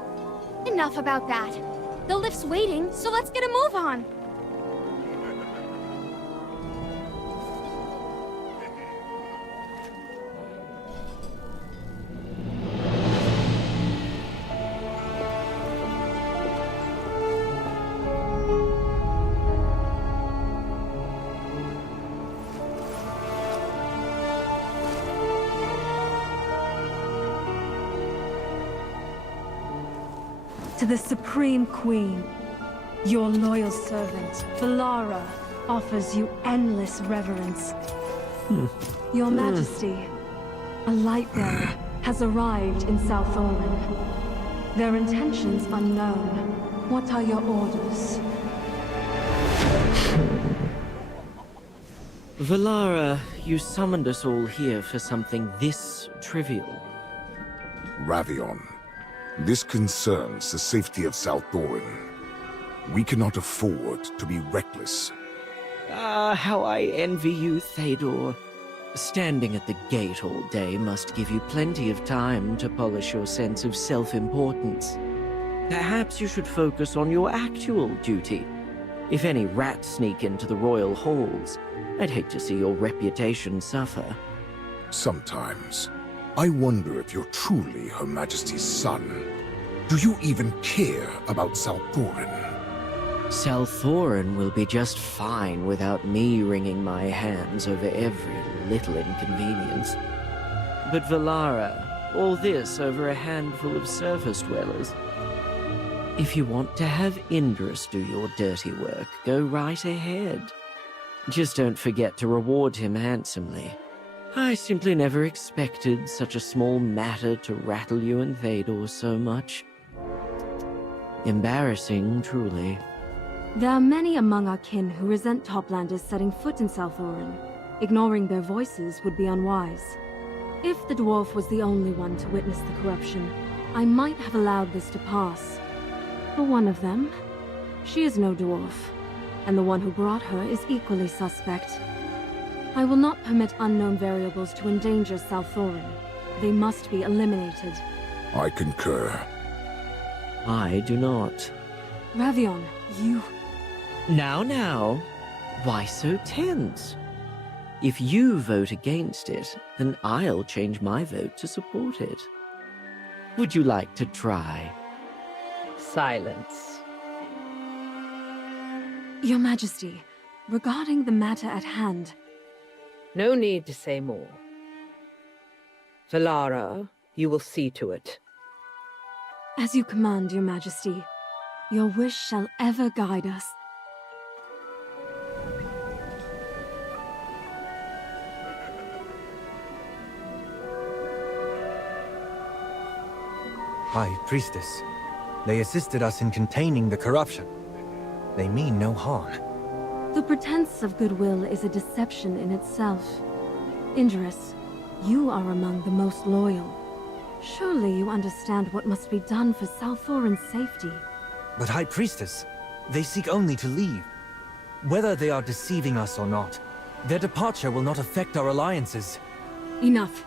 Enough about that. The lift's waiting, so let's get a move on. To the Supreme Queen, your loyal servant, Valara, offers you endless reverence. Your Majesty, a light bearer has arrived in South Orlan. Their intentions unknown. What are your orders? Valara, you summoned us all here for something this trivial. Ravion, this concerns the safety of South Doran. We cannot afford to be reckless. Ah, how I envy you, Théodore. Standing at the gate all day must give you plenty of time to polish your sense of self-importance. Perhaps you should focus on your actual duty. If any rats sneak into the royal halls, I'd hate to see your reputation suffer. Sometimes. I wonder if you're truly Her Majesty's son. Do you even care about Salthorin? Salthorin will be just fine without me wringing my hands over every little inconvenience. But Valara, all this over a handful of surface dwellers. If you want to have Indris do your dirty work, go right ahead. Just don't forget to reward him handsomely. I simply never expected such a small matter to rattle you and Thaydor so much. Embarrassing, truly. There are many among our kin who resent Toplanders setting foot in Salthorin. Ignoring their voices would be unwise. If the dwarf was the only one to witness the corruption, I might have allowed this to pass. For one of them, she is no dwarf, and the one who brought her is equally suspect. I will not permit unknown variables to endanger Salthorin. They must be eliminated. I concur. I do not. Ravion, you... Now, why so tense? If you vote against it, then I'll change my vote to support it. Would you like to try? Silence. Your Majesty, regarding the matter at hand... No need to say more. Valara, you will see to it. As you command, Your Majesty. Your wish shall ever guide us. High Priestess. They assisted us in containing the corruption. They mean no harm. The pretense of goodwill is a deception in itself. Indris, you are among the most loyal. Surely you understand what must be done for Salthorin's safety. But High Priestess, they seek only to leave. Whether they are deceiving us or not, their departure will not affect our alliances. Enough.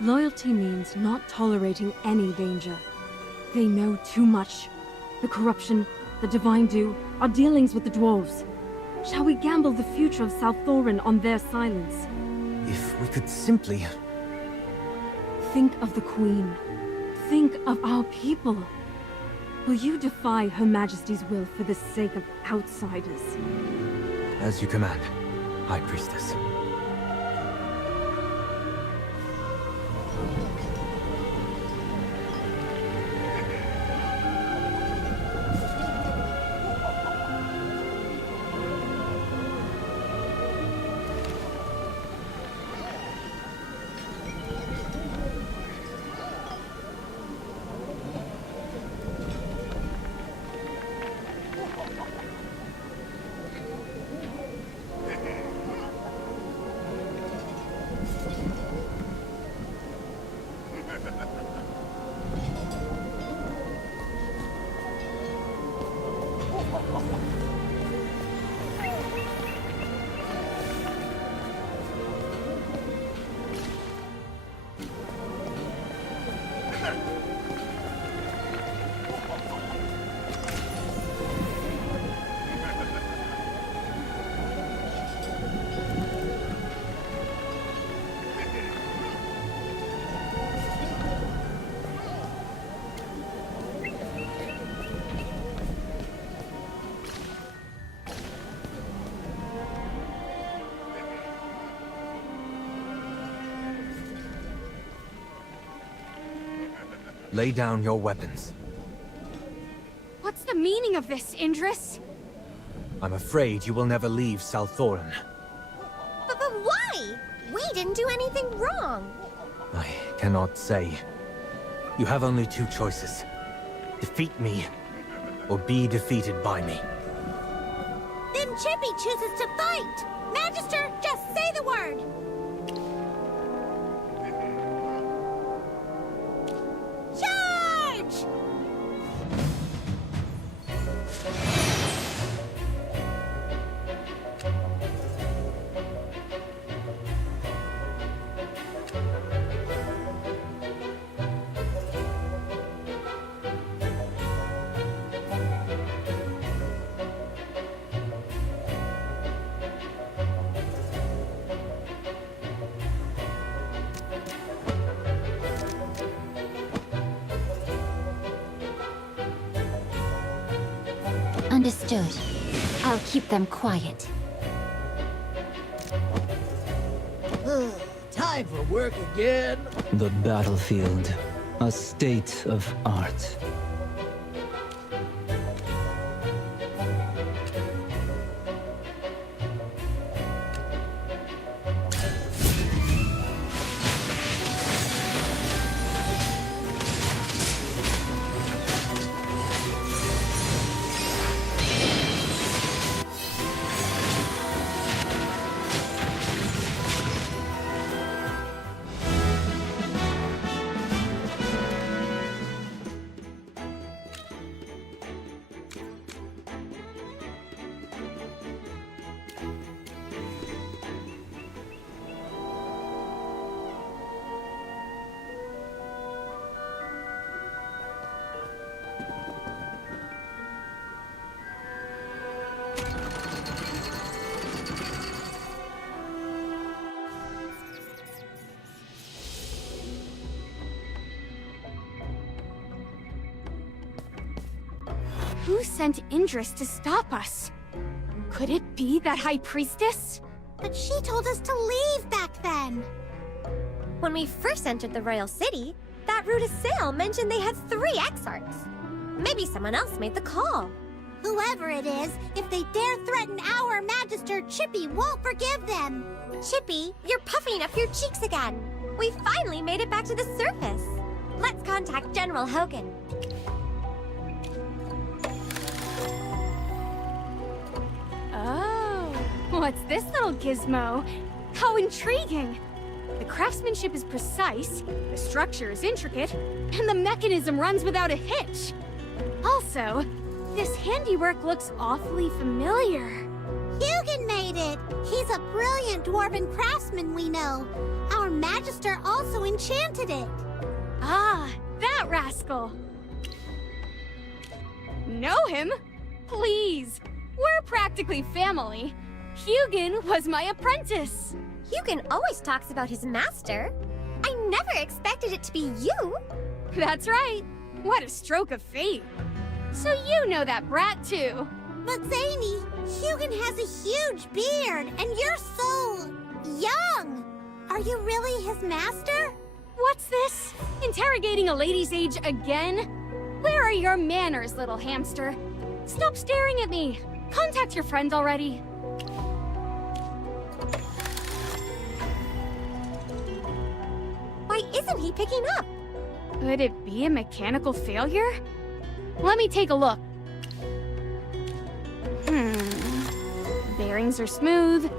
Loyalty means not tolerating any danger. They know too much. The corruption, the Divine Dew, our dealings with the dwarves. Shall we gamble the future of Salthorin on their silence? If we could simply... Think of the Queen. Think of our people. Will you defy Her Majesty's will for the sake of outsiders? As you command, High Priestess. Lay down your weapons. What's the meaning of this, Indris? I'm afraid you will never leave Salthorin. But why? We didn't do anything wrong. I cannot say. You have only two choices. Defeat me, or be defeated by me. Then Chippy chooses to fight. Magister, just say the word. Charge! Understood. I'll keep them quiet. Time for work again. The battlefield, a state of art. Who sent Indris to stop us? Could it be that High Priestess? But she told us to leave back then. When we first entered the Royal City, that rude assail mentioned they had 3 exarchs. Maybe someone else made the call. Whoever it is, if they dare threaten our Magister, Chippy won't forgive them. Chippy, you're puffing up your cheeks again. We finally made it back to the surface. Let's contact General Hogan. Oh, what's this little gizmo? How intriguing! The craftsmanship is precise, the structure is intricate, and the mechanism runs without a hitch. Also, this handiwork looks awfully familiar. Hugin made it! He's a brilliant dwarven craftsman we know. Our Magister also enchanted it. Ah, that rascal! Know him? Please! We're practically family. Hugin was my apprentice. Hugin always talks about his master. I never expected it to be you. That's right. What a stroke of fate. So you know that brat too. But Zany, Hugin has a huge beard, and you're so young. Are you really his master? What's this? Interrogating a lady's age again? Where are your manners, little hamster? Stop staring at me. Contact your friend already. Why isn't he picking up? Could it be a mechanical failure? Let me take a look. Bearings are smooth,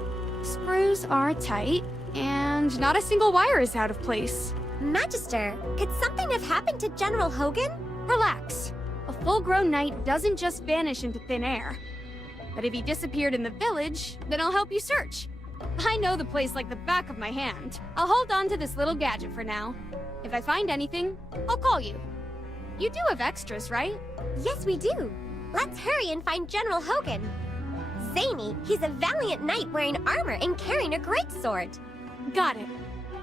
screws are tight, and not a single wire is out of place. Magister, could something have happened to General Hogan? Relax. A full-grown knight doesn't just vanish into thin air. But if he disappeared in the village, then I'll help you search. I know the place like the back of my hand. I'll hold on to this little gadget for now. If I find anything, I'll call you. You do have extras, right? Yes, we do. Let's hurry and find General Hogan. Zany, he's a valiant knight wearing armor and carrying a greatsword. Got it.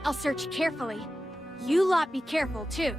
I'll search carefully. You lot be careful, too.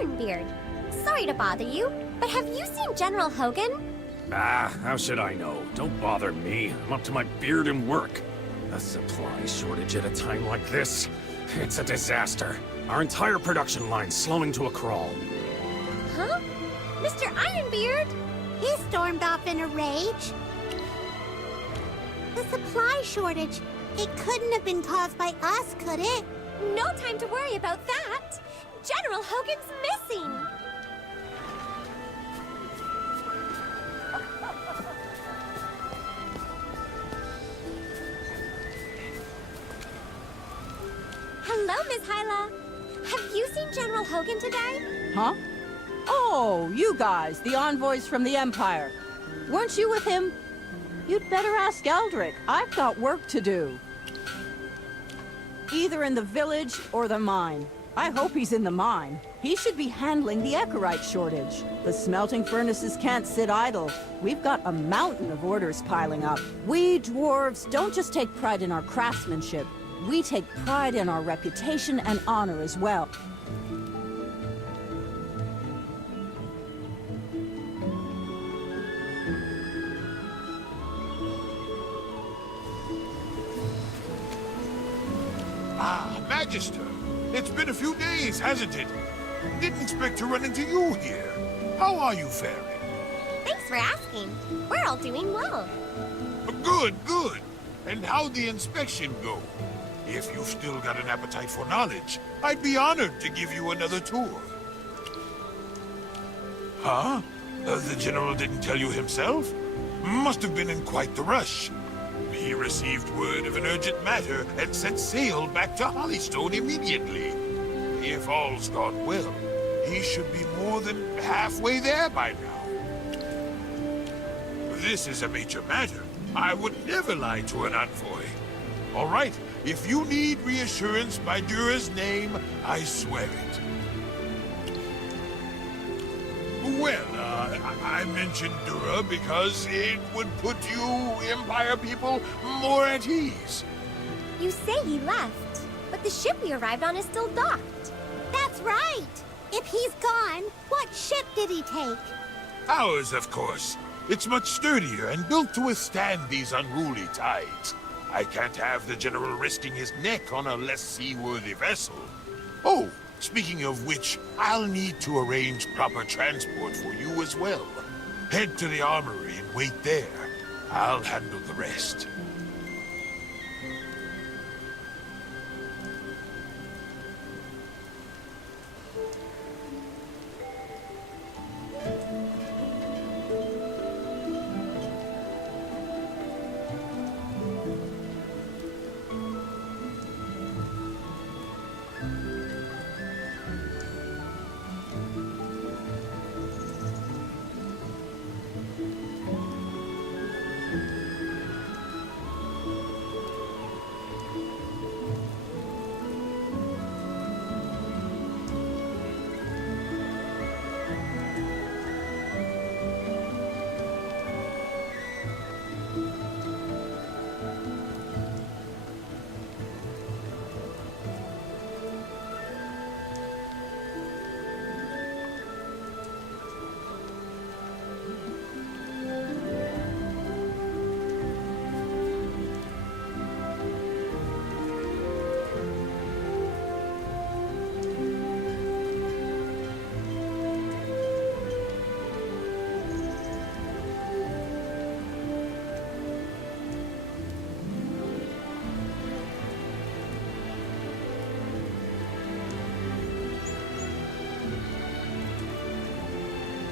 Ironbeard. Sorry to bother you, but have you seen General Hogan? Ah, how should I know? Don't bother me. I'm up to my beard and work. A supply shortage at a time like this? It's a disaster. Our entire production line's slowing to a crawl. Huh? Mr. Ironbeard? He stormed off in a rage. The supply shortage. It couldn't have been caused by us, could it? No time to worry about that. General Hogan's missing. Hello, Miss Hyla. Have you seen General Hogan today? Huh? Oh, you guys, the envoys from the Empire. Weren't you with him? You'd better ask Eldrick. I've got work to do. Either in the village or the mine. I hope he's in the mine. He should be handling the Echerite shortage. The smelting furnaces can't sit idle. We've got a mountain of orders piling up. We dwarves don't just take pride in our craftsmanship. We take pride in our reputation and honor as well. Ah, Magister. It's been a few days, hasn't it? Didn't expect to run into you here. How are you faring? Thanks for asking. We're all doing well. Good, good. And how'd the inspection go? If you've still got an appetite for knowledge, I'd be honored to give you another tour. Huh? The General didn't tell you himself? Must have been in quite the rush. He received word of an urgent matter and set sail back to Hollystone immediately. If all's gone well, he should be more than halfway there by now. This is a major matter. I would never lie to an envoy. All right, if you need reassurance by Dura's name, I swear it. Well, I mentioned Dura because it would put you Empire people more at ease. You say he left, but the ship we arrived on is still docked. That's right. If he's gone, what ship did he take? Ours, of course. It's much sturdier and built to withstand these unruly tides. I can't have the General risking his neck on a less seaworthy vessel. Oh, speaking of which, I'll need to arrange proper transport for you as well. Head to the armory and wait there. I'll handle the rest.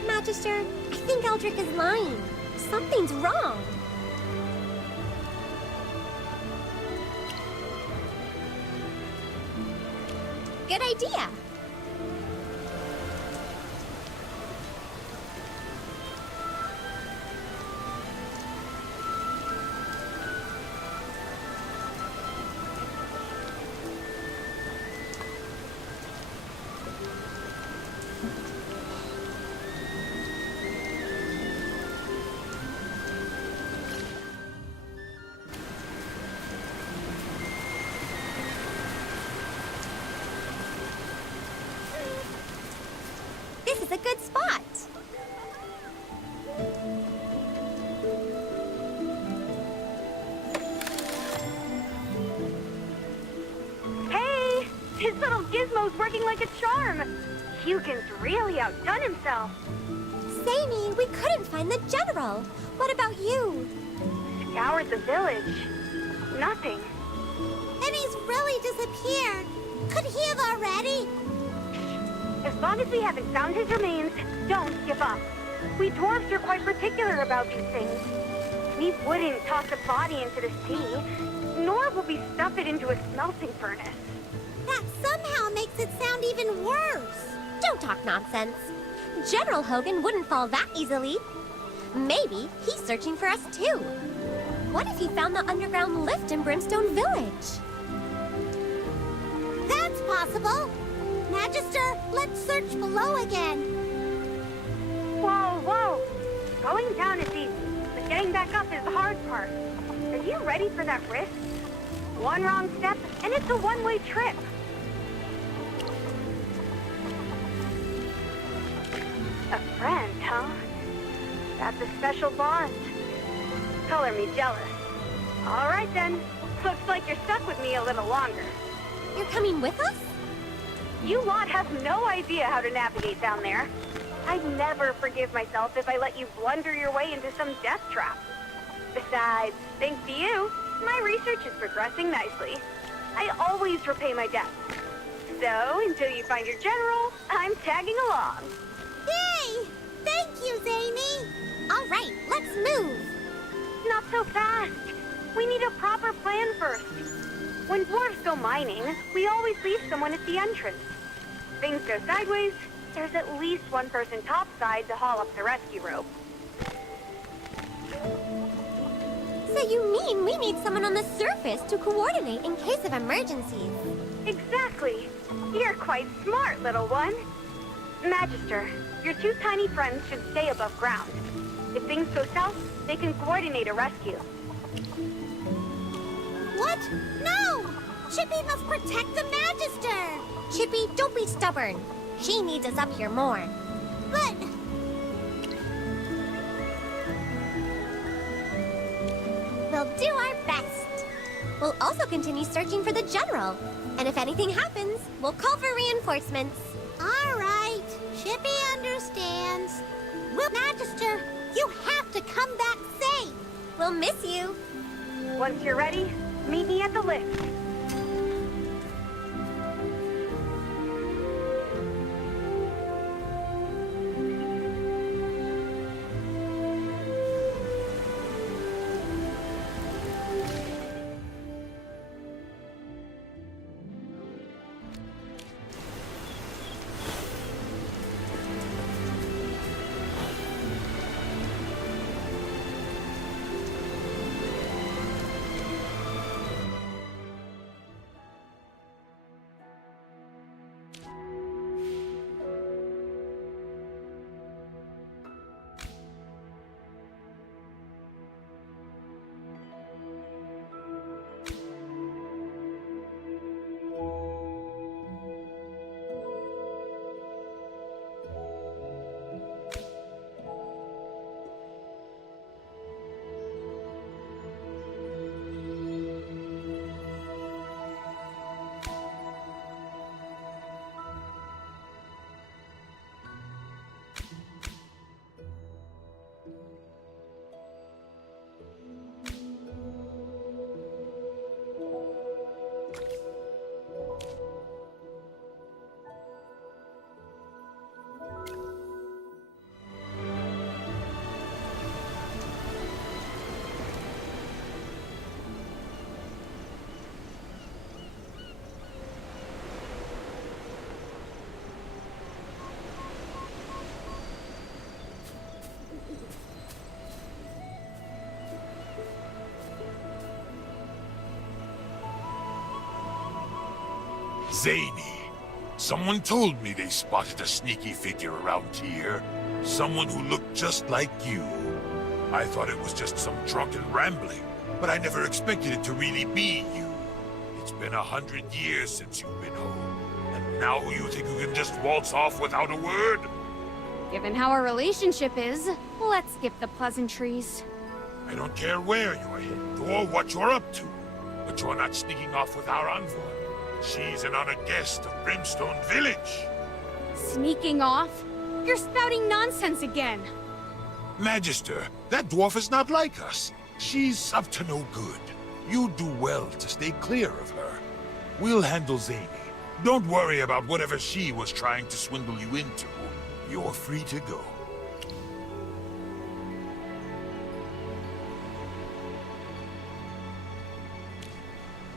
Magister, I think Eldrick is lying. Something's wrong. Good idea. a good spot. Hey! His little gizmo's working like a charm. Hugin's really outdone himself. Samey, we couldn't find the general. What about you? Scoured the village. Nothing. And he's really disappeared. Could he have already? As long as we haven't found his remains, don't give up. We dwarves are quite particular about these things. We wouldn't toss a body into the sea, nor will we stuff it into a smelting furnace. That somehow makes it sound even worse. Don't talk nonsense. General Hogan wouldn't fall that easily. Maybe he's searching for us too. What if he found the underground lift in Brimstone Village? That's possible. Magister, let's search below again. Whoa, whoa! Going down is easy, but getting back up is the hard part. Are you ready for that risk? One wrong step, and it's a one-way trip. A friend, huh? That's a special bond. Color me jealous. All right, then. Looks like you're stuck with me a little longer. You're coming with us? You lot have no idea how to navigate down there. I'd never forgive myself if I let you blunder your way into some death trap. Besides, thanks to you, my research is progressing nicely. I always repay my debts. So, until you find your general, I'm tagging along. Yay! Thank you, Zany. All right, let's move. Not so fast. We need a proper plan first. When dwarves go mining, we always leave someone at the entrance. Things go sideways, there's at least one person topside to haul up the rescue rope. So you mean we need someone on the surface to coordinate in case of emergencies? Exactly. You're quite smart, little one. Magister, your two tiny friends should stay above ground. If things go south, they can coordinate a rescue. What? No! Chippy must protect the Magister! Chippy, don't be stubborn. She needs us up here more. But... We'll do our best. We'll also continue searching for the general. And if anything happens, we'll call for reinforcements. All right. Chippy understands. Well, Magister, you have to come back safe. We'll miss you. Once you're ready, meet me at the lift. Zany. Someone told me they spotted a sneaky figure around here. Someone who looked just like you. I thought it was just some drunken rambling, but I never expected it to really be you. It's been 100 years since you've been home, and now you think you can just waltz off without a word? Given how our relationship is, let's skip the pleasantries. I don't care where you're headed or what you're up to, but you're not sneaking off with our envoy. She's an honored guest of Brimstone Village. Sneaking off? You're spouting nonsense again. Magister, that dwarf is not like us. She's up to no good. You do well to stay clear of her. We'll handle Zany. Don't worry about whatever she was trying to swindle you into. You're free to go.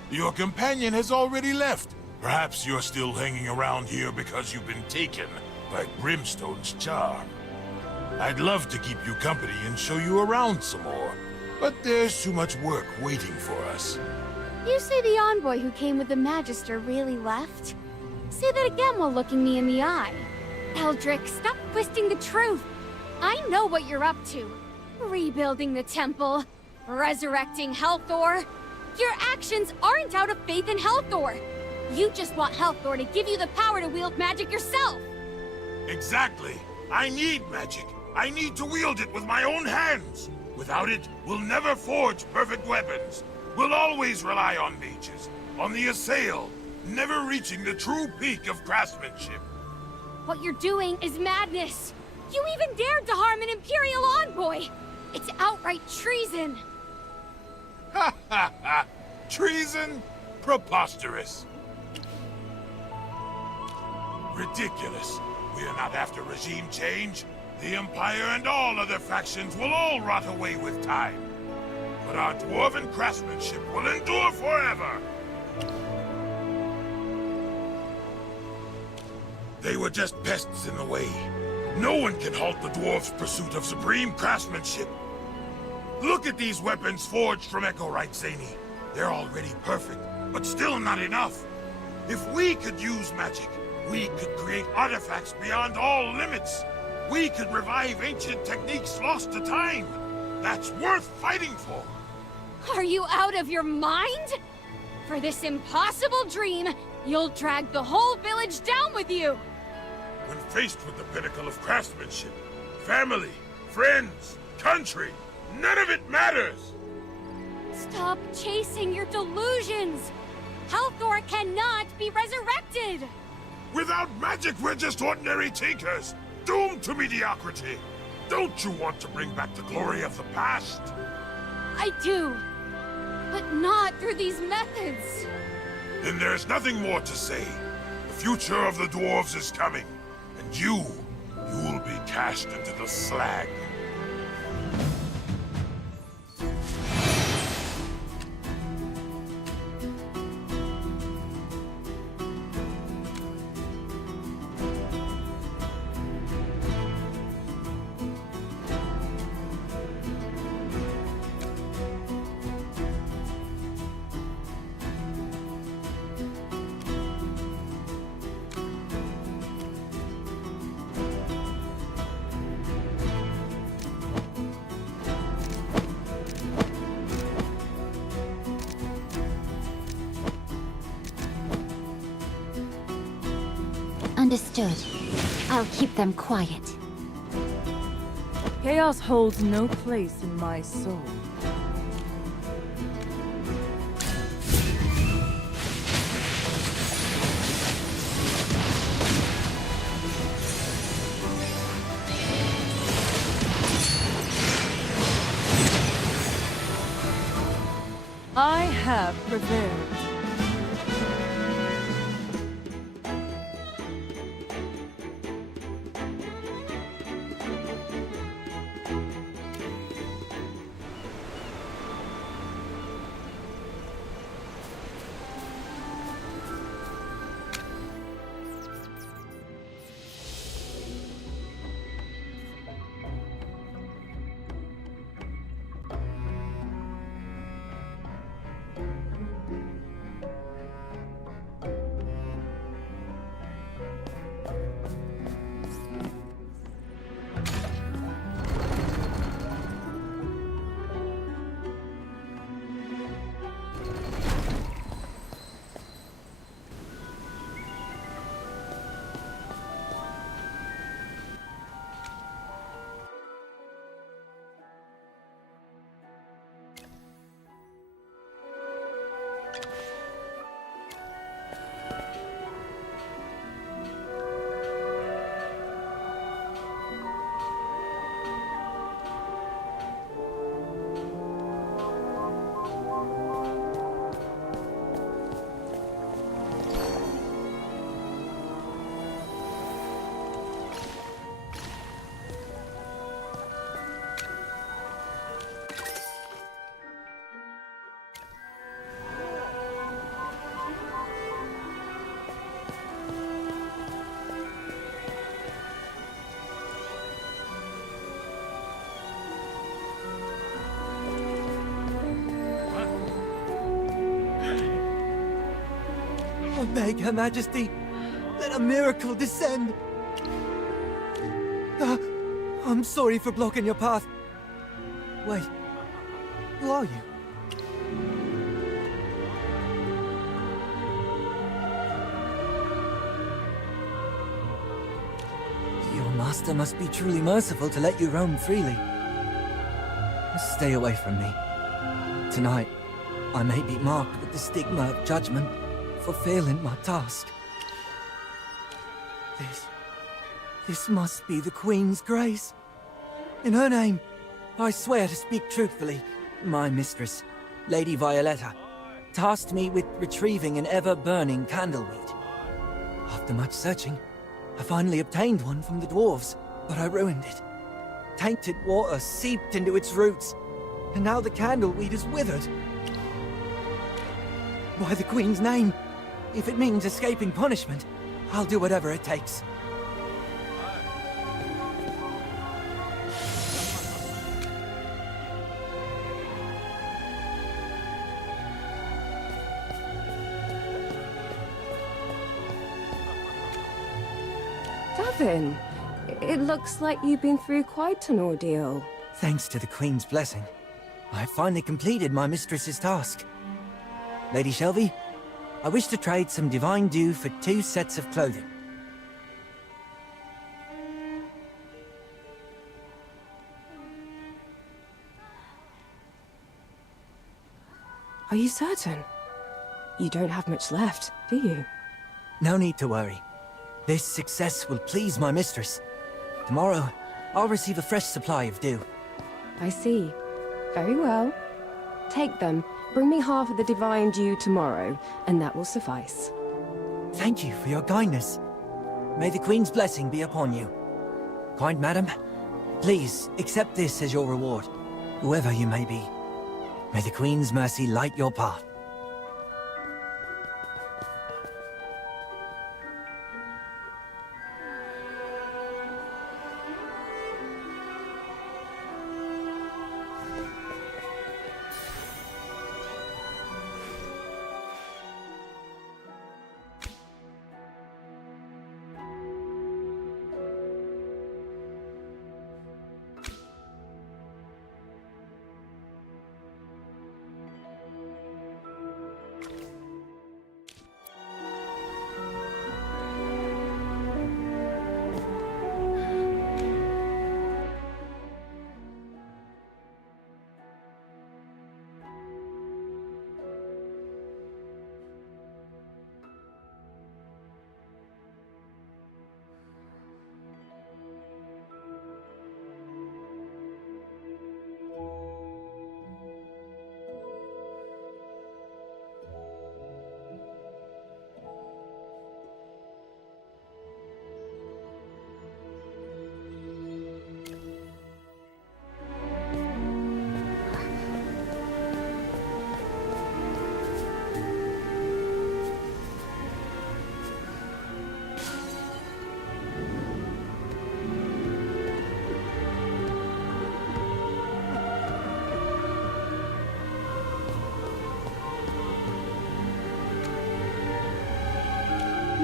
Your companion has already left. Perhaps you're still hanging around here because you've been taken by Brimstone's charm. I'd love to keep you company and show you around some more, but there's too much work waiting for us. You say the envoy who came with the Magister really left? Say that again while looking me in the eye. Eldrick, stop twisting the truth. I know what you're up to. Rebuilding the temple, resurrecting Helthor. Your actions aren't out of faith in Helthor. You just want Helthor to give you the power to wield magic yourself. Exactly. I need magic. I need to wield it with my own hands. Without it, we'll never forge perfect weapons. We'll always rely on mages, on the assail, never reaching the true peak of craftsmanship. What you're doing is madness. You even dared to harm an Imperial envoy. It's outright treason. Ha ha ha! Treason? Preposterous. Ridiculous. We are not after regime change. The Empire and all other factions will all rot away with time. But our dwarven craftsmanship will endure forever. They were just pests in the way. No one can halt the dwarves' pursuit of supreme craftsmanship. Look at these weapons forged from Echorite Zany. They're already perfect, but still not enough. If we could use magic, we could create artifacts beyond all limits. We could revive ancient techniques lost to time. That's worth fighting for. Are you out of your mind? For this impossible dream, you'll drag the whole village down with you. When faced with the pinnacle of craftsmanship, family, friends, country, none of it matters! Stop chasing your delusions! Helthor cannot be resurrected! Without magic, we're just ordinary tinkers, doomed to mediocrity. Don't you want to bring back the glory of the past? I do, but not through these methods. Then there's nothing more to say. The future of the dwarves is coming, and you'll be cast into the slag. Understood. I'll keep them quiet. Chaos holds no place in my soul. I have prevailed. I beg Her Majesty, let a miracle descend. I'm sorry for blocking your path. Wait, who are you? Your master must be truly merciful to let you roam freely. Stay away from me. Tonight, I may be marked with the stigma of judgment for failing my task. This must be the Queen's grace. In her name, I swear to speak truthfully. My mistress, Lady Violetta, tasked me with retrieving an ever-burning candleweed. After much searching, I finally obtained one from the dwarves, but I ruined it. Tainted water seeped into its roots, and now the candleweed is withered. By the Queen's name, if it means escaping punishment, I'll do whatever it takes. Davin, it looks like you've been through quite an ordeal. Thanks to the Queen's blessing, I finally completed my mistress's task. Lady Shelby, I wish to trade some divine dew for 2 sets of clothing. Are you certain? You don't have much left, do you? No need to worry. This success will please my mistress. Tomorrow, I'll receive a fresh supply of dew. I see. Very well. Take them. Bring me half of the divine dew tomorrow, and that will suffice. Thank you for your kindness. May the Queen's blessing be upon you. Kind madam, please accept this as your reward, whoever you may be. May the Queen's mercy light your path.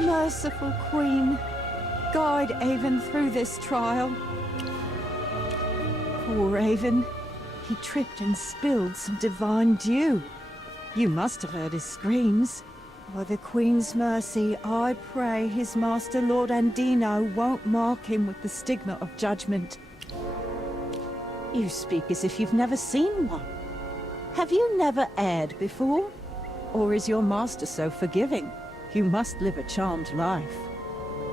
Merciful Queen, guide Avon through this trial. Poor Avon. He tripped and spilled some divine dew. You must have heard his screams. By the Queen's mercy, I pray his master Lord Andino won't mark him with the stigma of judgment. You speak as if you've never seen one. Have you never erred before? Or is your master so forgiving? You must live a charmed life.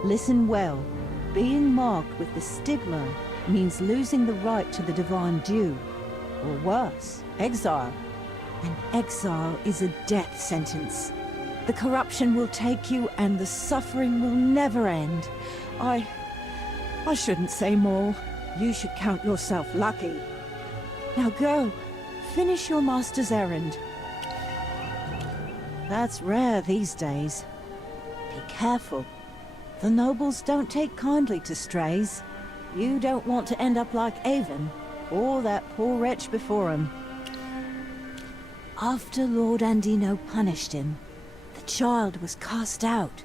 Listen well. Being marked with the stigma means losing the right to the divine dew. Or worse, exile. And exile is a death sentence. The corruption will take you and the suffering will never end. I shouldn't say more. You should count yourself lucky. Now go. Finish your master's errand. That's rare these days. Be careful. The nobles don't take kindly to strays. You don't want to end up like Avon, or that poor wretch before him. After Lord Andino punished him, the child was cast out.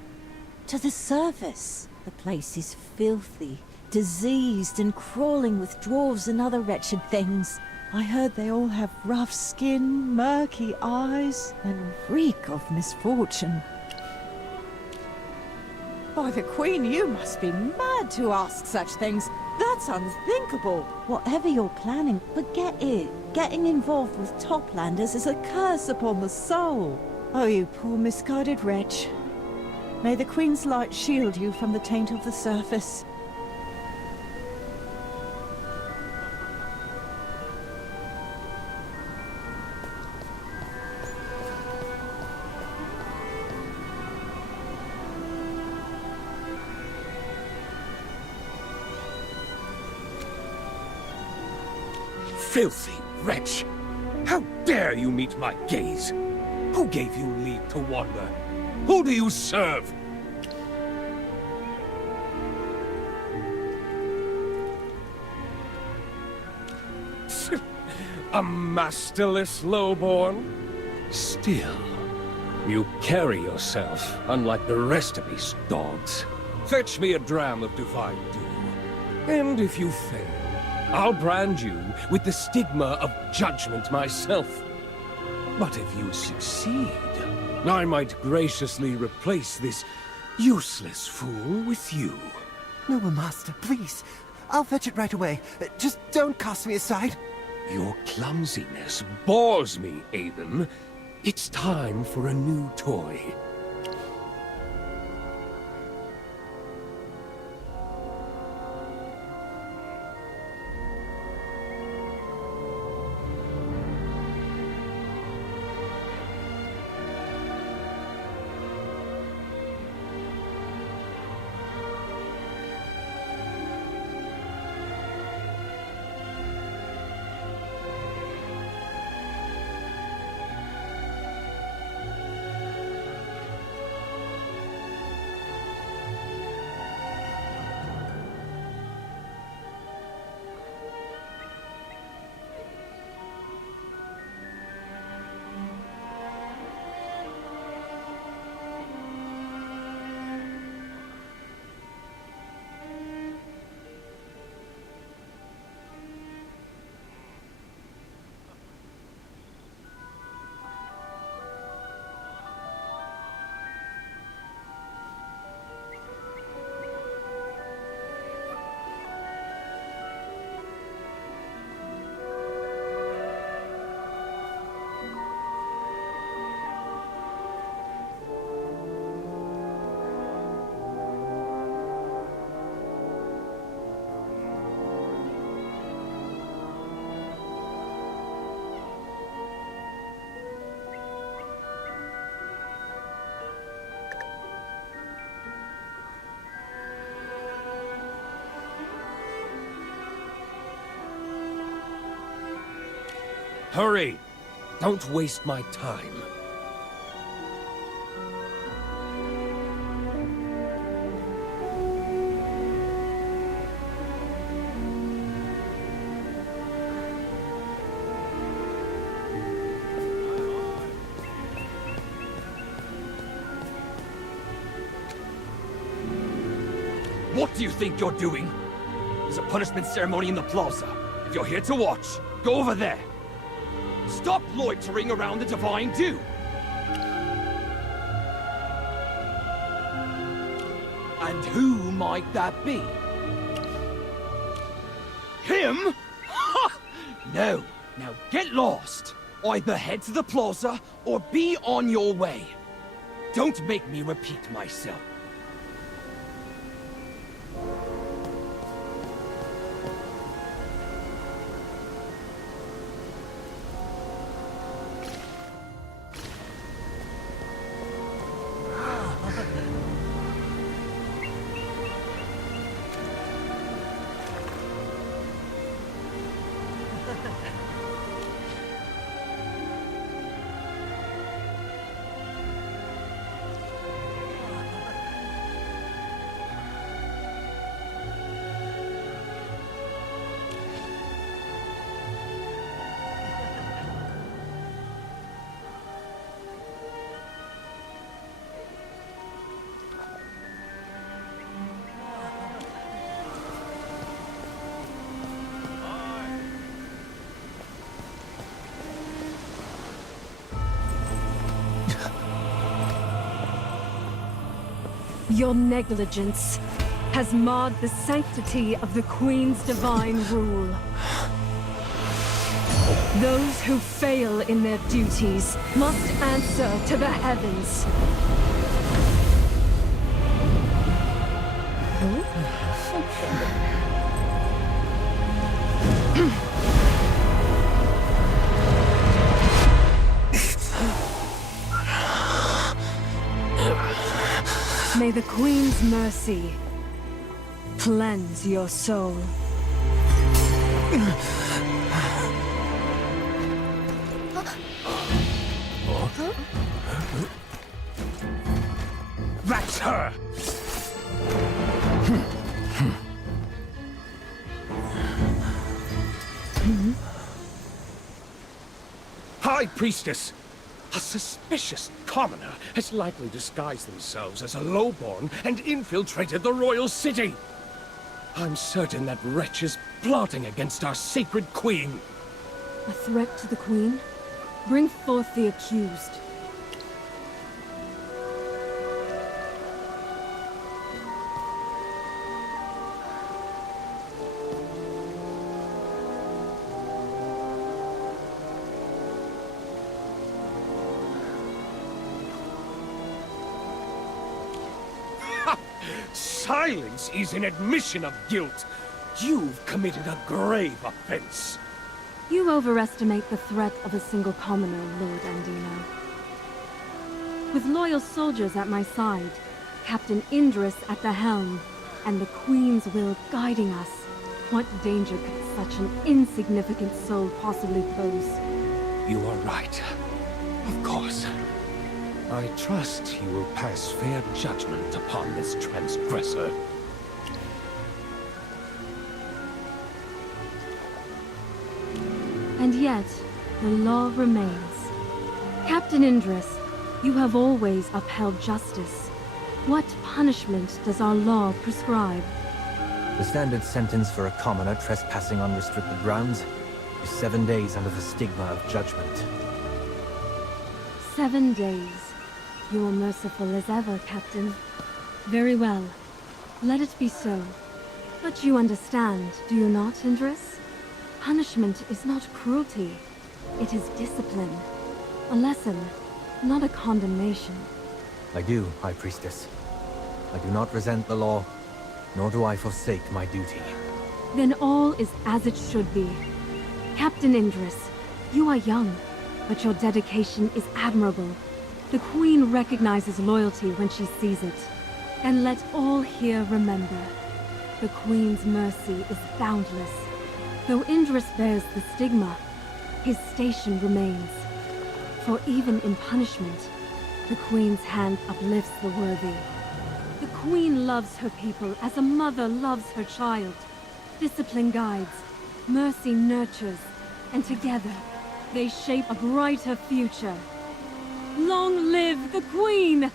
To the surface. The place is filthy, diseased and crawling with dwarves and other wretched things. I heard they all have rough skin, murky eyes, and reek of misfortune. By the Queen, you must be mad to ask such things. That's unthinkable. Whatever you're planning, forget it. Getting involved with Toplanders is a curse upon the soul. Oh, you poor misguided wretch. May the Queen's light shield you from the taint of the surface. Filthy wretch! How dare you meet my gaze? Who gave you leave to wander? Who do you serve? A masterless lowborn? Still, you carry yourself unlike the rest of these dogs. Fetch me a dram of divine dew, and if you fail, I'll brand you with the stigma of judgment myself. But if you succeed, I might graciously replace this useless fool with you. Noble Master, please. I'll fetch it right away. Just don't cast me aside. Your clumsiness bores me, Aiden. It's time for a new toy. Hurry! Don't waste my time. What do you think you're doing? There's a punishment ceremony in the plaza. If you're here to watch, go over there. Stop loitering around the divine dew! And who might that be? Him? Ha! No. Now get lost. Either head to the plaza or be on your way. Don't make me repeat myself. Your negligence has marred the sanctity of the Queen's divine rule. Those who fail in their duties must answer to the heavens. May the Queen's mercy cleanse your soul. That's her! High Priestess! A suspicious commoner has likely disguised themselves as a lowborn and infiltrated the royal city. I'm certain that wretch is plotting against our sacred queen. A threat to the Queen? Bring forth the accused. Silence is an admission of guilt. You've committed a grave offense. You overestimate the threat of a single commoner, Lord Andino. With loyal soldiers at my side, Captain Indris at the helm, and the Queen's will guiding us, what danger could such an insignificant soul possibly pose? You are right. Of course. I trust you will pass fair judgment upon this transgressor. And yet, the law remains. Captain Indris, you have always upheld justice. What punishment does our law prescribe? The standard sentence for a commoner trespassing on restricted grounds is 7 days under the stigma of judgment. 7 days. You are merciful as ever, Captain. Very well. Let it be so. But you understand, do you not, Indris? Punishment is not cruelty. It is discipline. A lesson, not a condemnation. I do, High Priestess. I do not resent the law, nor do I forsake my duty. Then all is as it should be. Captain Indris, you are young, but your dedication is admirable. The Queen recognizes loyalty when she sees it. And let all here remember, the Queen's mercy is boundless. Though Indris bears the stigma, his station remains. For even in punishment, the Queen's hand uplifts the worthy. The Queen loves her people as a mother loves her child. Discipline guides, mercy nurtures, and together, they shape a brighter future. Long live the Queen!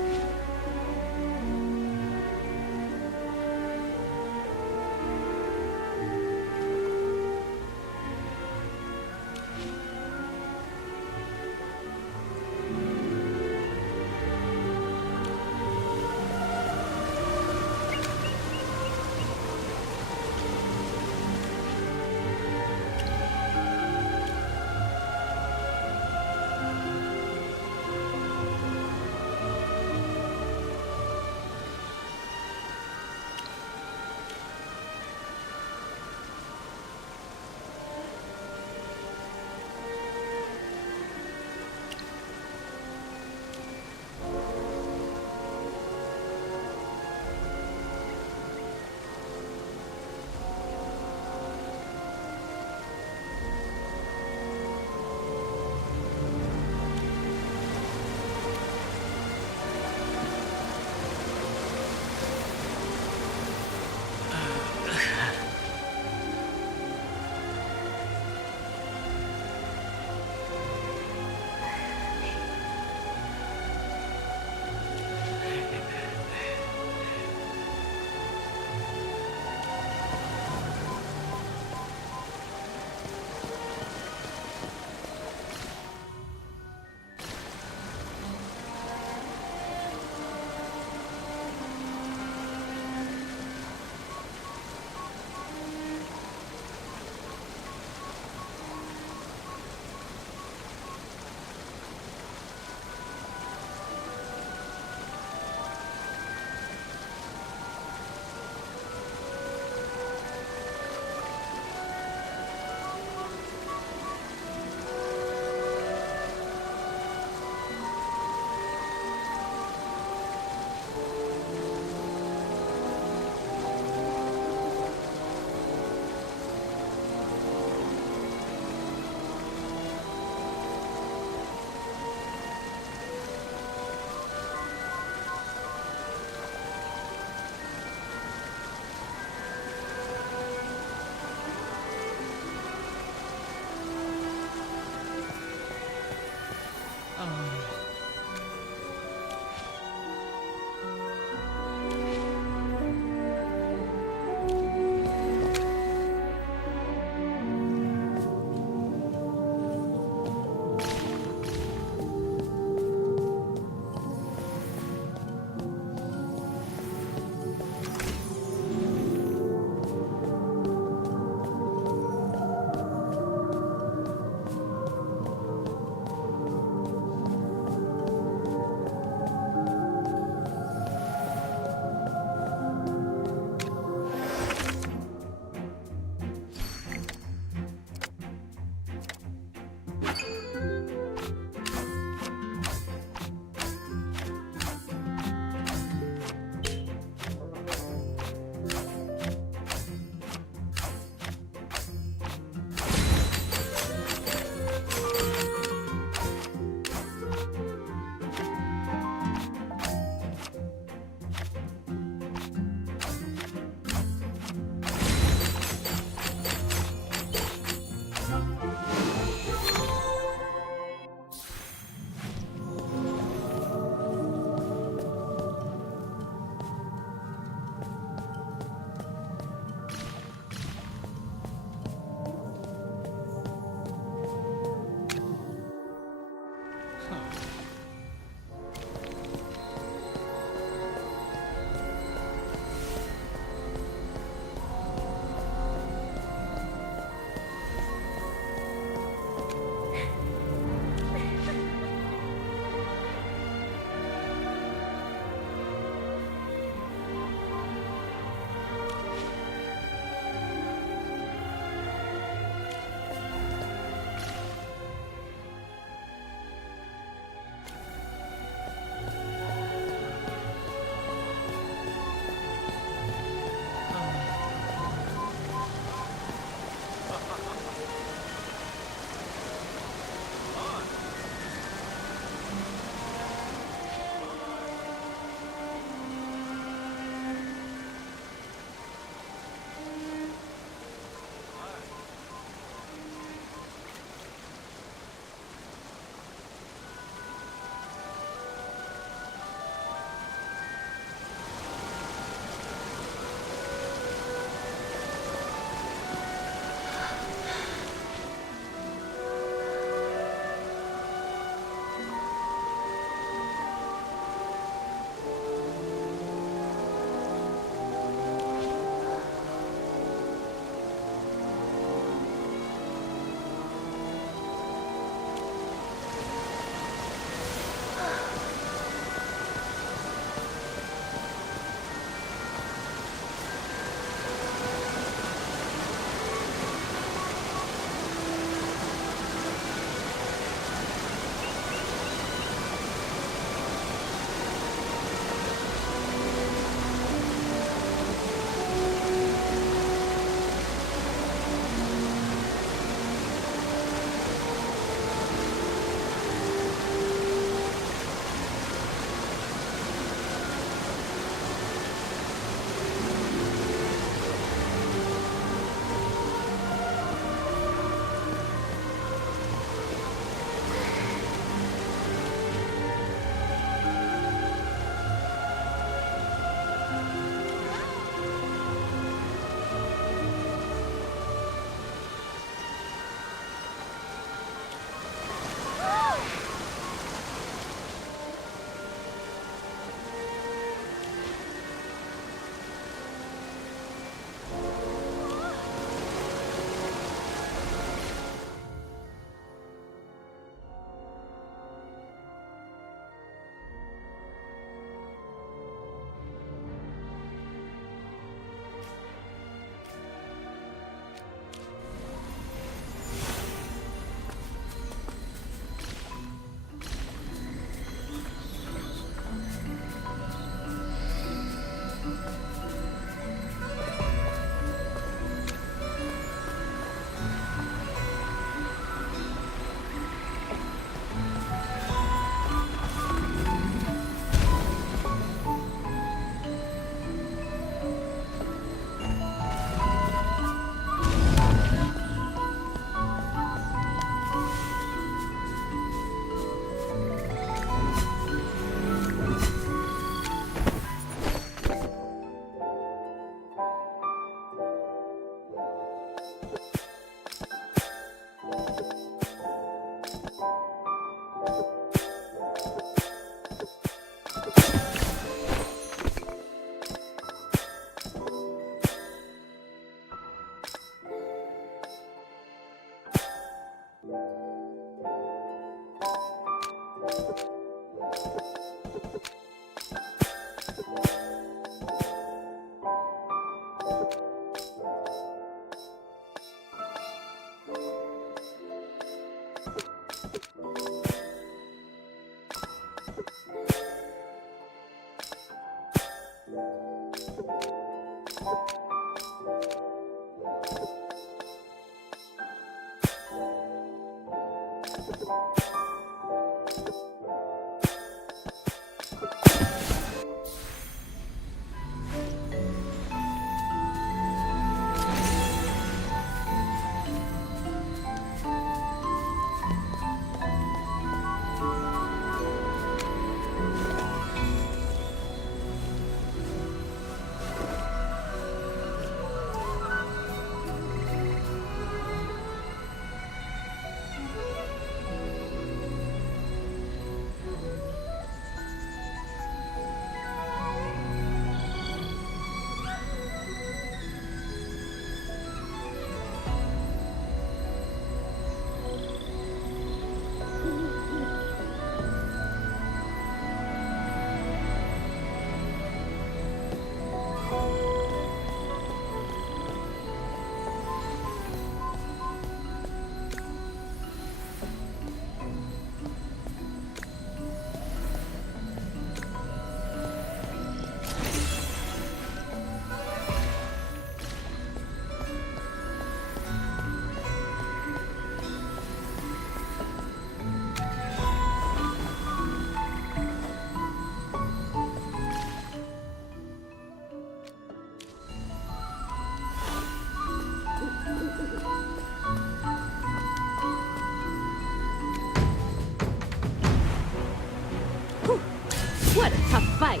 What a tough fight!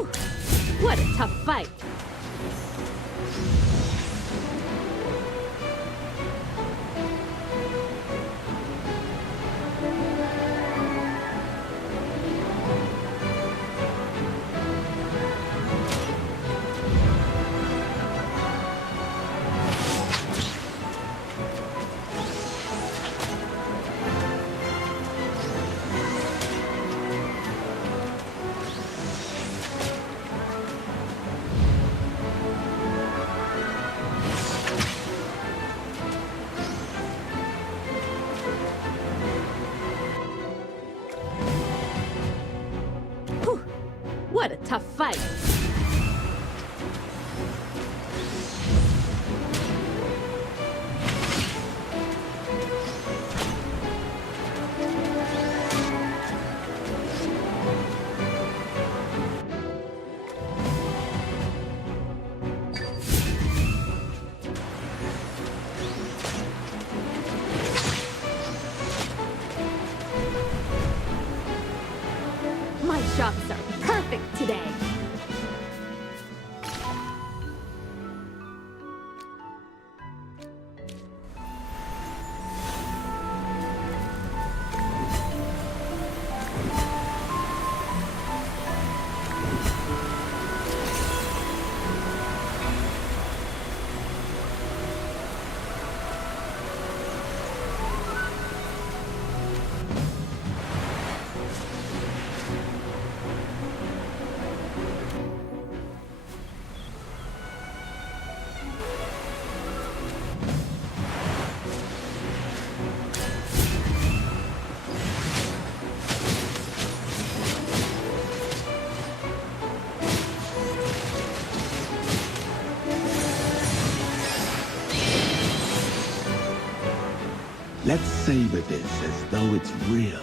Whew. What a tough fight! What a tough fight! My shots are perfect today. Let's savor this as though it's real.